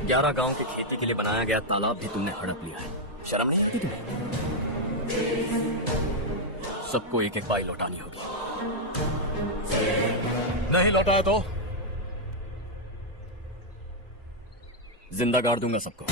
11 गांव के खेती के लिए बनाया गया तालाब भी तुमने हड़प लिया है। शर्म नहीं आती तुम्हें? सबको एक एक पाई लौटानी होगी। नहीं लौटाया तो जिंदा गाड़ दूंगा सबको।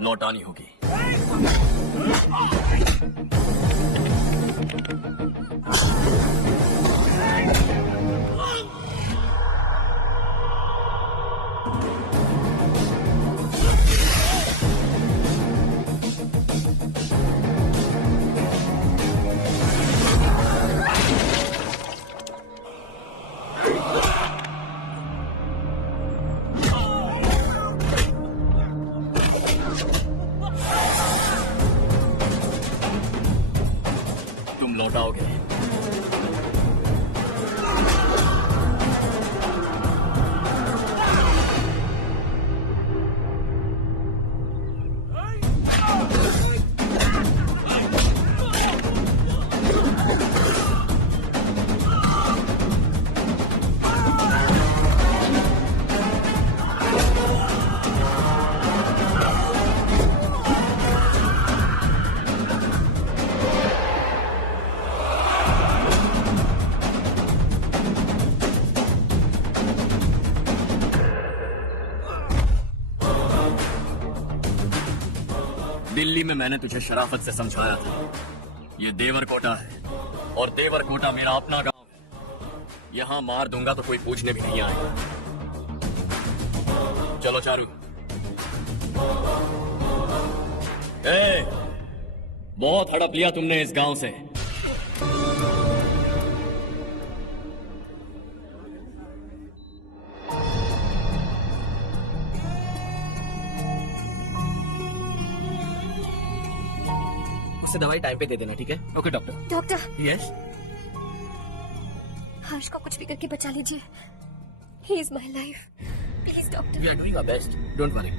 लौटानी होगी। लौटाओगे। दिल्ली में मैंने तुझे शराफत से समझाया था, ये देवर कोटा है और देवर कोटा मेरा अपना गांव है। यहां मार दूंगा तो कोई पूछने भी नहीं आएगा। चलो चारू। बहुत हड़प लिया तुमने इस गांव से। उसे दवाई टाइम पे दे देना, ठीक है? Okay doctor. Doctor. Yes. Harsh को कुछ भी करके बचा लीजिए। He is my life, please doctor. We are doing our best, don't worry.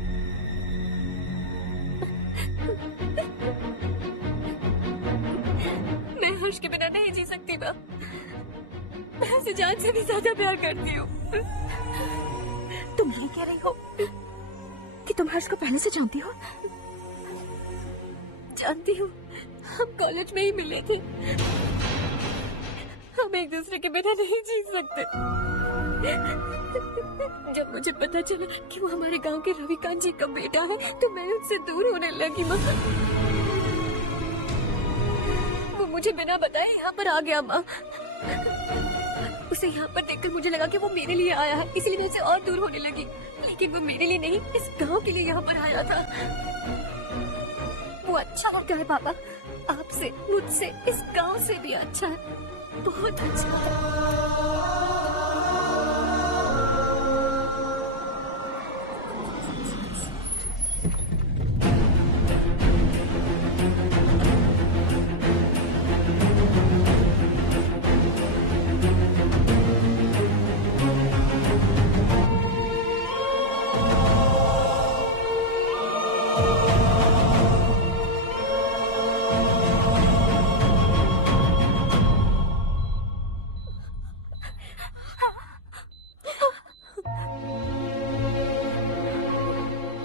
मैं हर्ष के बिना नहीं जी सकती बा। मैं उसे जान से भी ज्यादा प्यार करती हूँ। तुम ये कह रही हो कि तुम हर्ष को पहले से जानती हो? जानती हूँ, हम कॉलेज में ही मिले थे। हम एक दूसरे के बिना नहीं जी सकते। जब मुझे पता चला कि वो हमारे गांव के रविकांत जी का बेटा है तो मैं उससे दूर होने लगी। माँ, वो मुझे बिना बताए यहाँ पर आ गया। माँ, उसे यहाँ पर देखकर मुझे लगा कि वो मेरे लिए आया है, इसलिए मैं उससे और दूर होने लगी। लेकिन वो मेरे लिए नहीं, इस गांव के लिए यहाँ पर आया था। वो अच्छा लगता है पापा, आपसे, मुझसे, इस गांव से भी अच्छा है, बहुत अच्छा है।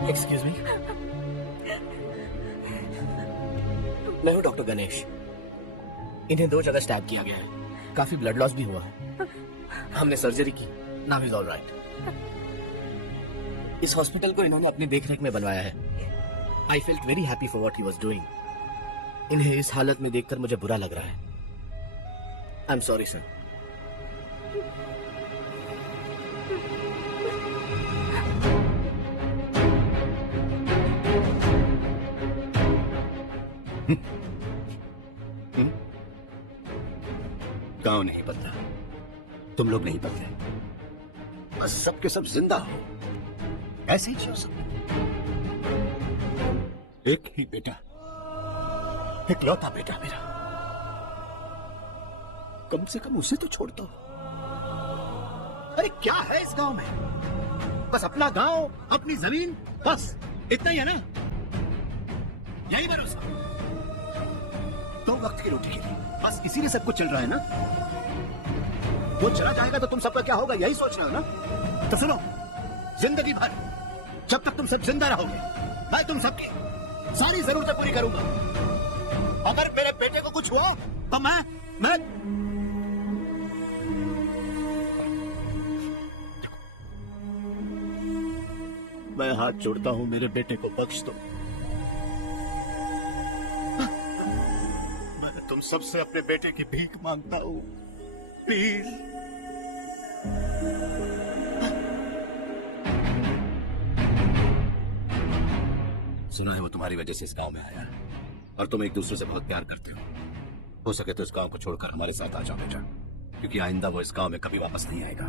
एक्सक्यूज मी, मैं हूँ डॉक्टर गणेश। इन्हें 2 जगह स्टैब किया गया है, काफी ब्लड लॉस भी हुआ है। हमने सर्जरी की, नाउ इज ऑल राइट। इस हॉस्पिटल को इन्होंने अपनी देखरेख में बनवाया है। I felt very happy for what he was doing. इन्हें इस हालत में देखकर मुझे बुरा लग रहा है। I am sorry sir. गांव नहीं बदला, तुम लोग नहीं बदले, बस सबके सब जिंदा हो, ऐसे ही जियो सब। एक ही बेटा, इकलौता बेटा मेरा, कम से कम उसे तो छोड़ दो। अरे क्या है इस गांव में? बस अपना गांव, अपनी जमीन, बस इतना ही है ना? यही भरोसा 2 वक्त की रोटी के लिए, बस इसी में सब कुछ चल रहा है ना? वो चला जाएगा तो तुम सबका क्या होगा, यही सोच रहे हो ना? तो सुनो, जिंदगी भर जब तक तुम सब जिंदा रहोगे, मैं तुम सबकी सारी जरूरतें पूरी करूंगा। अगर मेरे बेटे को कुछ हुआ तो मैं हाथ जोड़ता हूं, मेरे बेटे को बख्श दो। मैं तुम सबसे अपने बेटे की भीख मांगता हूं, प्लीज। सुना है वो तुम्हारी वजह से इस गांव में आया है और तुम एक दूसरे से बहुत प्यार करते हो सके तो इस गांव को छोड़कर हमारे साथ आ जाओ बेटा, क्योंकि आइंदा वो इस गांव में कभी वापस नहीं आएगा।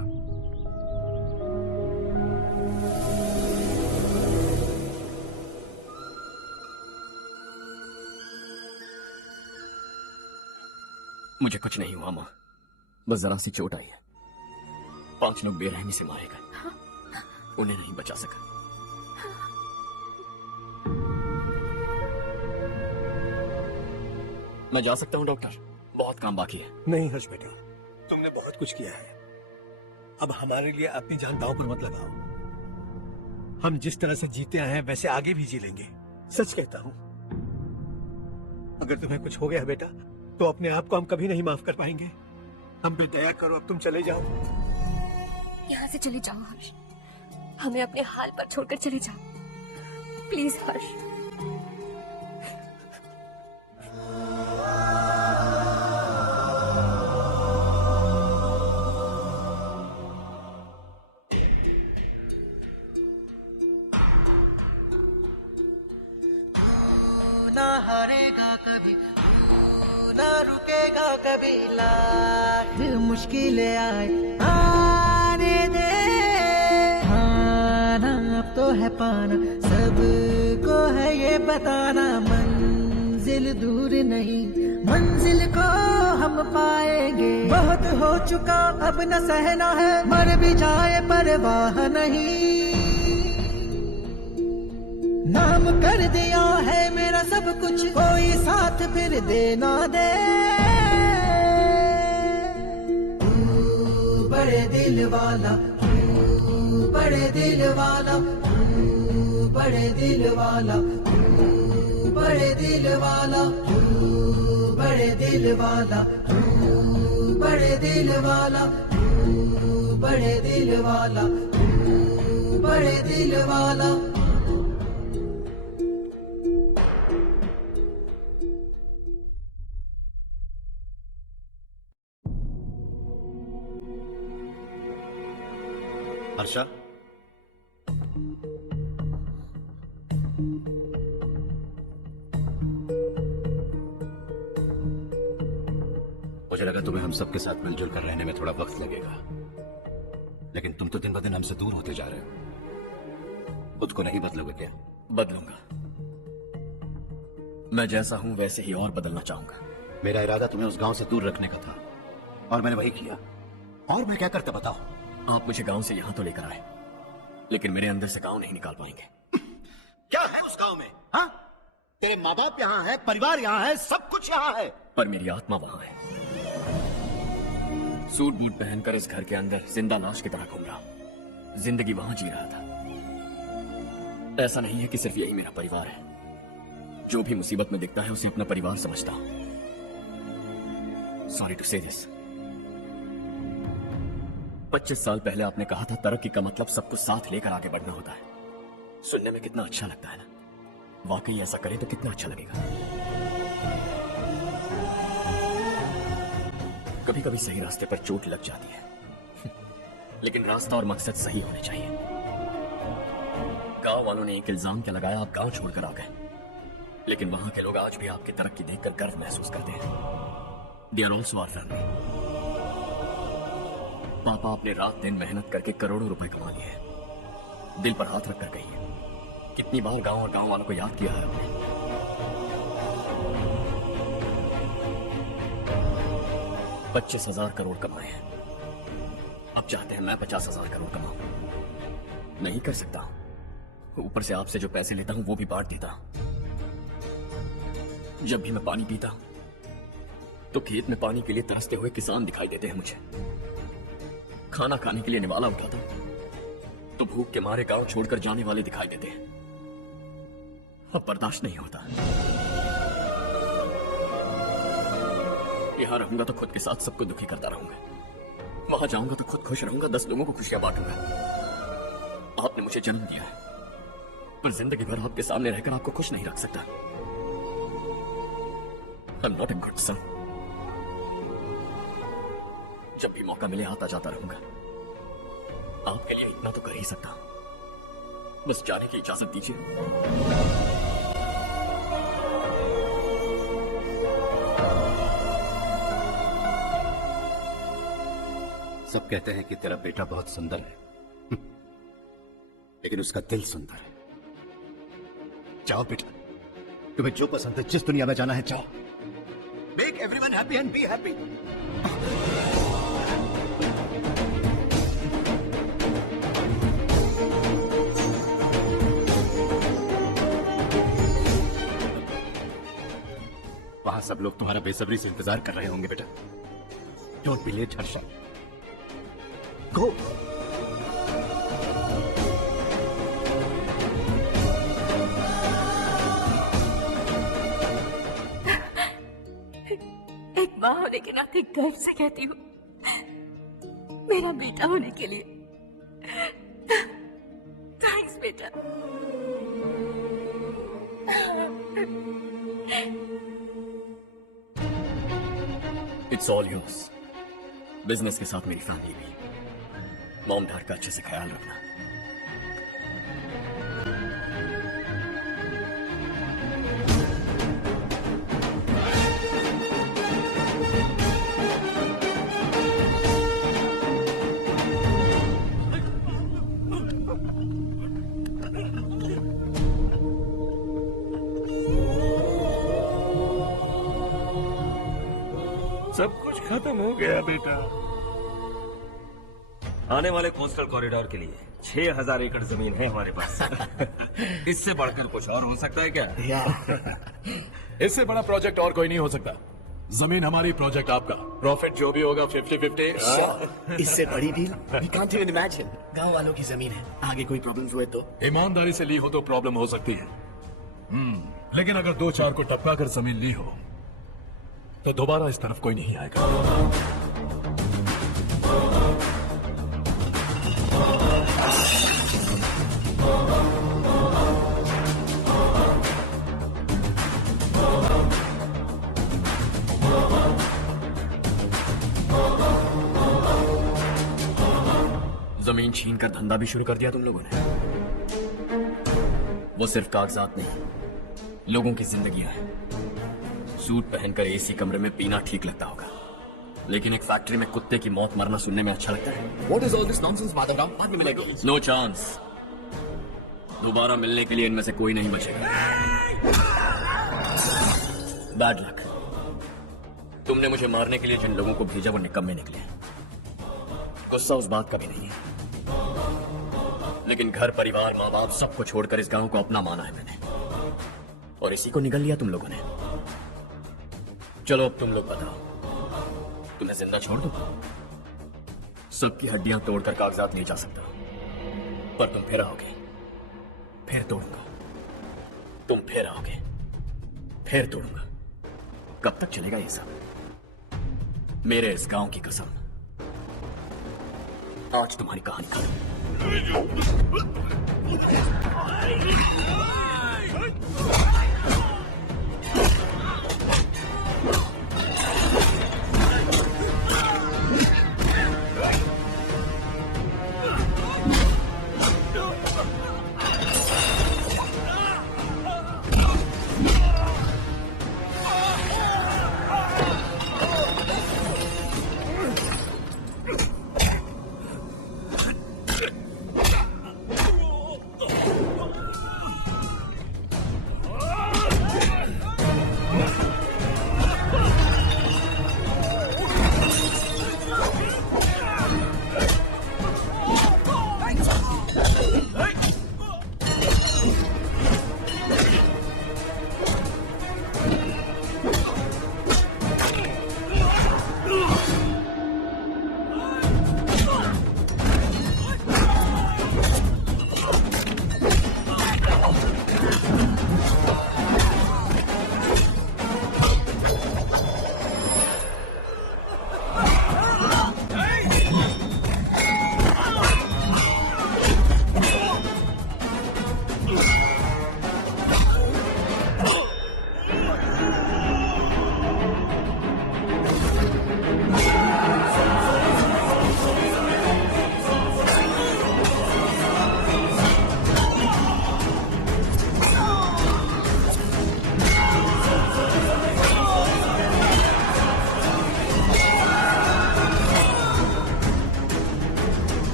मुझे कुछ नहीं हुआ माँ, बस जरा सी चोट आई है। 5 लोग बेरहमी से मारे गए, उन्हें नहीं बचा सका। मैं जा सकता हूँ डॉक्टर, बहुत काम बाकी है। नहीं हर्ष बेटे, तुमने बहुत कुछ किया है, अब हमारे लिए अपनी जान दांव पर मत लगाओ। हम जिस तरह से जीते आए हैं वैसे आगे भी जी लेंगे। सच कहता हूँ, अगर तुम्हें कुछ हो गया बेटा तो अपने आप को हम कभी नहीं माफ कर पाएंगे। हम पे दया करो, अब तुम चले जाओ। यहाँ से चले जाओ हर्ष, हमें अपने हाल पर छोड़कर चले जाओ, प्लीज हर्ष। ना हारेगा कभी, ना रुकेगा कभी, लाख मुश्किलें आए आने दे। हाना अब तो है पाना, सबको है ये बताना, मंजिल दूर नहीं, मंजिल को हम पाएंगे। बहुत हो चुका अब न सहना है, मर भी जाए परवाह नहीं। नाम कर दिया है मेरा सब कुछ, कोई साथ फिर देना दे। तू बड़े दिल वाला, तू बड़े दिल वाला, तू बड़े दिल वाला, बड़े दिल वाला, बड़े दिल वाला, बड़े दिल वाला, बड़े दिल वाला, बड़े दिल वाला। हर्षा, मुझे लगा तुम्हें हम सबके साथ मिलजुल कर रहने में थोड़ा वक्त लगेगा, लेकिन तुम तो दिन ब दिन हमसे दूर होते जा रहे हो। खुद को नहीं बदलोगे क्या? बदलूंगा। मैं जैसा हूं वैसे ही और बदलना चाहूंगा। मेरा इरादा तुम्हें उस गांव से दूर रखने का था और मैंने वही किया। और मैं क्या करता बताओ? आप मुझे गांव से यहां तो लेकर आए, लेकिन मेरे अंदर से गांव नहीं निकाल पाएंगे। क्या है उस गांव में? हाँ? तेरे माँ बाप यहाँ है, परिवार यहाँ है, सब कुछ यहाँ है, पर मेरी आत्मा वहां है। सूट बूट पहनकर इस घर के अंदर जिंदा लाश की तरह घूम रहा हूं। जिंदगी वहां जी रहा था। ऐसा नहीं है कि सिर्फ यही मेरा परिवार है। जो भी मुसीबत में दिखता है उसे अपना परिवार समझता हूं। सॉरी टू से दिस। 25 साल पहले आपने कहा था तरक्की का मतलब सबको साथ लेकर आगे बढ़ना होता है। सुनने में कितना अच्छा लगता है ना? वाकई ऐसा करें तो कितना अच्छा लगेगा। कभी कभी सही रास्ते पर चोट लग जाती है, लेकिन रास्ता और मकसद सही होने चाहिए। गांव वालों ने एक इल्जाम क्या लगाया, आप गांव छोड़कर आ गए, लेकिन वहां के लोग आज भी आपकी तरक्की देखकर गर्व महसूस करते हैं। They are also our family. पापा आपने रात दिन मेहनत करके करोड़ों रुपए कमा लिए हैं। दिल पर हाथ रखकर कहिए, कितनी बार गांव और गांव वालों को याद किया है आपने? 25,000 करोड़ कमाए हैं। अब चाहते हैं मैं 50,000 करोड़ कमाऊं। नहीं कर सकता। ऊपर से आपसे जो पैसे लेता हूं वो भी बांट देता। जब भी मैं पानी पीता हूं तो खेत में पानी के लिए तरसते हुए किसान दिखाई देते हैं मुझे। खाना खाने के लिए निवाला उठाता हूं तो भूख के मारे गांव छोड़कर जाने वाले दिखाई देते हैं। अब बर्दाश्त नहीं होता। यहां रहूंगा तो खुद के साथ सबको दुखी करता रहूंगा। वहां जाऊंगा तो खुद खुश रहूंगा, 10 लोगों को खुशियां बांटूंगा। आपने मुझे जन्म दिया है, पर जिंदगी भर आपके सामने रहकर आपको खुश नहीं रख सकता। I'm not a good son। जब भी मौका मिले आता जाता रहूंगा। आपके लिए इतना तो कर ही सकता हूं। बस जाने की इजाजत दीजिए। सब कहते हैं कि तेरा बेटा बहुत सुंदर है, लेकिन उसका दिल सुंदर है। जाओ बेटा, तुम्हें जो पसंद है, जिस दुनिया में जाना है जाओ। Make everyone happy and be happy. वहां सब लोग तुम्हारा बेसब्री से इंतजार कर रहे होंगे बेटा। Don't be late Harsha. Go. एक माँ होने के नाते गर्व से कहती हूँ, मेरा बेटा होने के लिए थैंक्स बेटा। It's all yours. बिजनेस के साथ मेरी फैमिली भी। मॉम डैड का अच्छे से ख्याल रखना। सब कुछ खत्म हो गया बेटा। आने वाले कोस्टल कॉरिडोर के लिए 6,000 एकड़ जमीन है हमारे पास। इससे बढ़कर कुछ और हो सकता है क्या? इससे बड़ा प्रोजेक्ट और कोई नहीं हो सकता। जमीन हमारी, प्रोजेक्ट आपका, प्रॉफिट जो भी होगा 50-50। इससे बड़ी deal we can't even imagine. गांव वालों की जमीन है, आगे कोई प्रॉब्लम हुए तो? ईमानदारी से ली हो तो प्रॉब्लम हो सकती है, लेकिन अगर 2-4 को टपका कर जमीन ली हो तो दोबारा इस तरफ कोई नहीं आएगा। जमीन छीन कर धंधा भी शुरू कर दिया तुम लोगों ने। वो सिर्फ कागजात नहीं, लोगों की जिंदगियां हैं। सूट पहनकर एसी कमरे में पीना ठीक लगता होगा, लेकिन एक फैक्ट्री में कुत्ते की मौत मरना सुनने में अच्छा लगता है। What is all this nonsense, Madhavrao? बाद में मिलेगा। No chance. दोबारा मिलने के लिए इनमें से कोई नहीं बचेगा। Bad luck. तुमने मुझे मारने के लिए जिन लोगों को भेजा वो निकम्मे निकले। गुस्सा उस बात का भी नहीं है, लेकिन घर परिवार माँ बाप सबको छोड़कर इस गांव को अपना माना है मैंने, और इसी को निगल लिया तुम लोगों ने। चलो अब तुम लोग बताओ, तुम्हें जिंदा छोड़ दूं? सबकी हड्डियां तोड़कर कागजात नहीं जा सकता, पर तुम फिर आओगे, फिर तोड़ूंगा। तुम फिर आओगे, फिर तोड़ूंगा। कब तक चलेगा ये सब? मेरे इस गांव की कसम, आज तुम्हारी कहानी खत्म।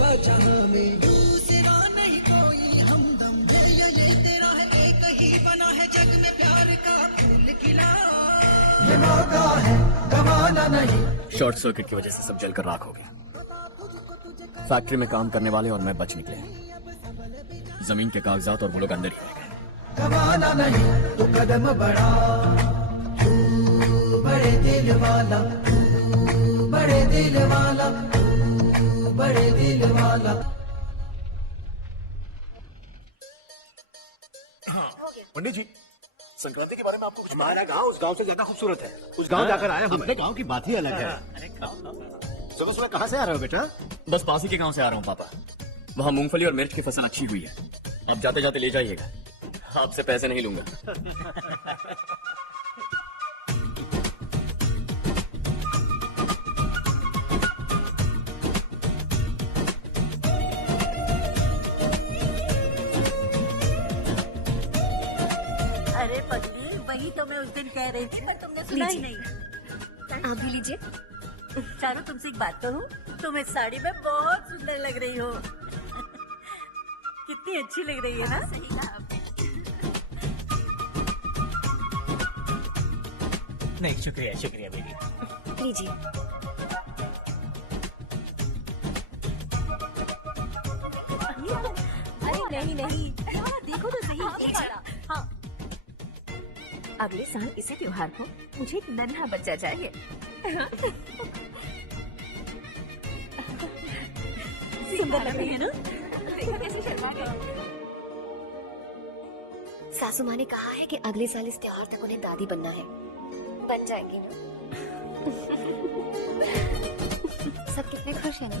हुआ जहां में दूसरा नहीं कोई हमदम है, ये तेरा है एक ही बना है जग में प्यार का फूल खिला। ये मौका है गवाना नहीं। शॉर्ट सर्किट की वजह से सब जलकर राख हो गया। फैक्ट्री में काम करने वाले और मैं बच निकले। जमीन के कागजात और वो लोग अंदर ही रह गए। गवाना नहीं तो कदम बढ़ा, तू बड़े दिल वाला, तू बड़े दिल वाला, तू बड़े दिल वाला। पंडित जी, संक्रांति के बारे में आपको कुछ? हमारा गांव उस गांव से ज्यादा खूबसूरत है। उस गांव जाकर आया हूँ। अपने गांव की बात ही अलग है। सुबह सुबह कहाँ से आ रहे हो बेटा? बस पास ही के गांव से आ रहा हूँ पापा। वहाँ मूंगफली और मिर्च की फसल अच्छी हुई है। आप जाते जाते ले जाइएगा, आपसे पैसे नहीं लूंगा। अरे पगली, वही तो मैं उस दिन कह रही थी पर तुमने सुना ही नहीं। आप भी लीजिए। चारू, तुमसे एक बात कहूँ, तुम इस साड़ी में बहुत सुंदर लग रही हो। कितनी अच्छी लग रही है ना? सही कहा आपने। नहीं, शुक्रिया शुक्रिया बेटी। लीजिए। अरे नहीं नहीं, देखो तो सही। हाँ, अगले साल इसी त्योहार को मुझे एक नन्हा बच्चा चाहिए। सुंदर लग रही है ना? देखो कैसे शर्मा गई। सासू माँ ने कहा है कि अगले साल इस त्योहार तक उन्हें दादी बनना है। बन जाएगी ना? सब कितने खुश हैं ना?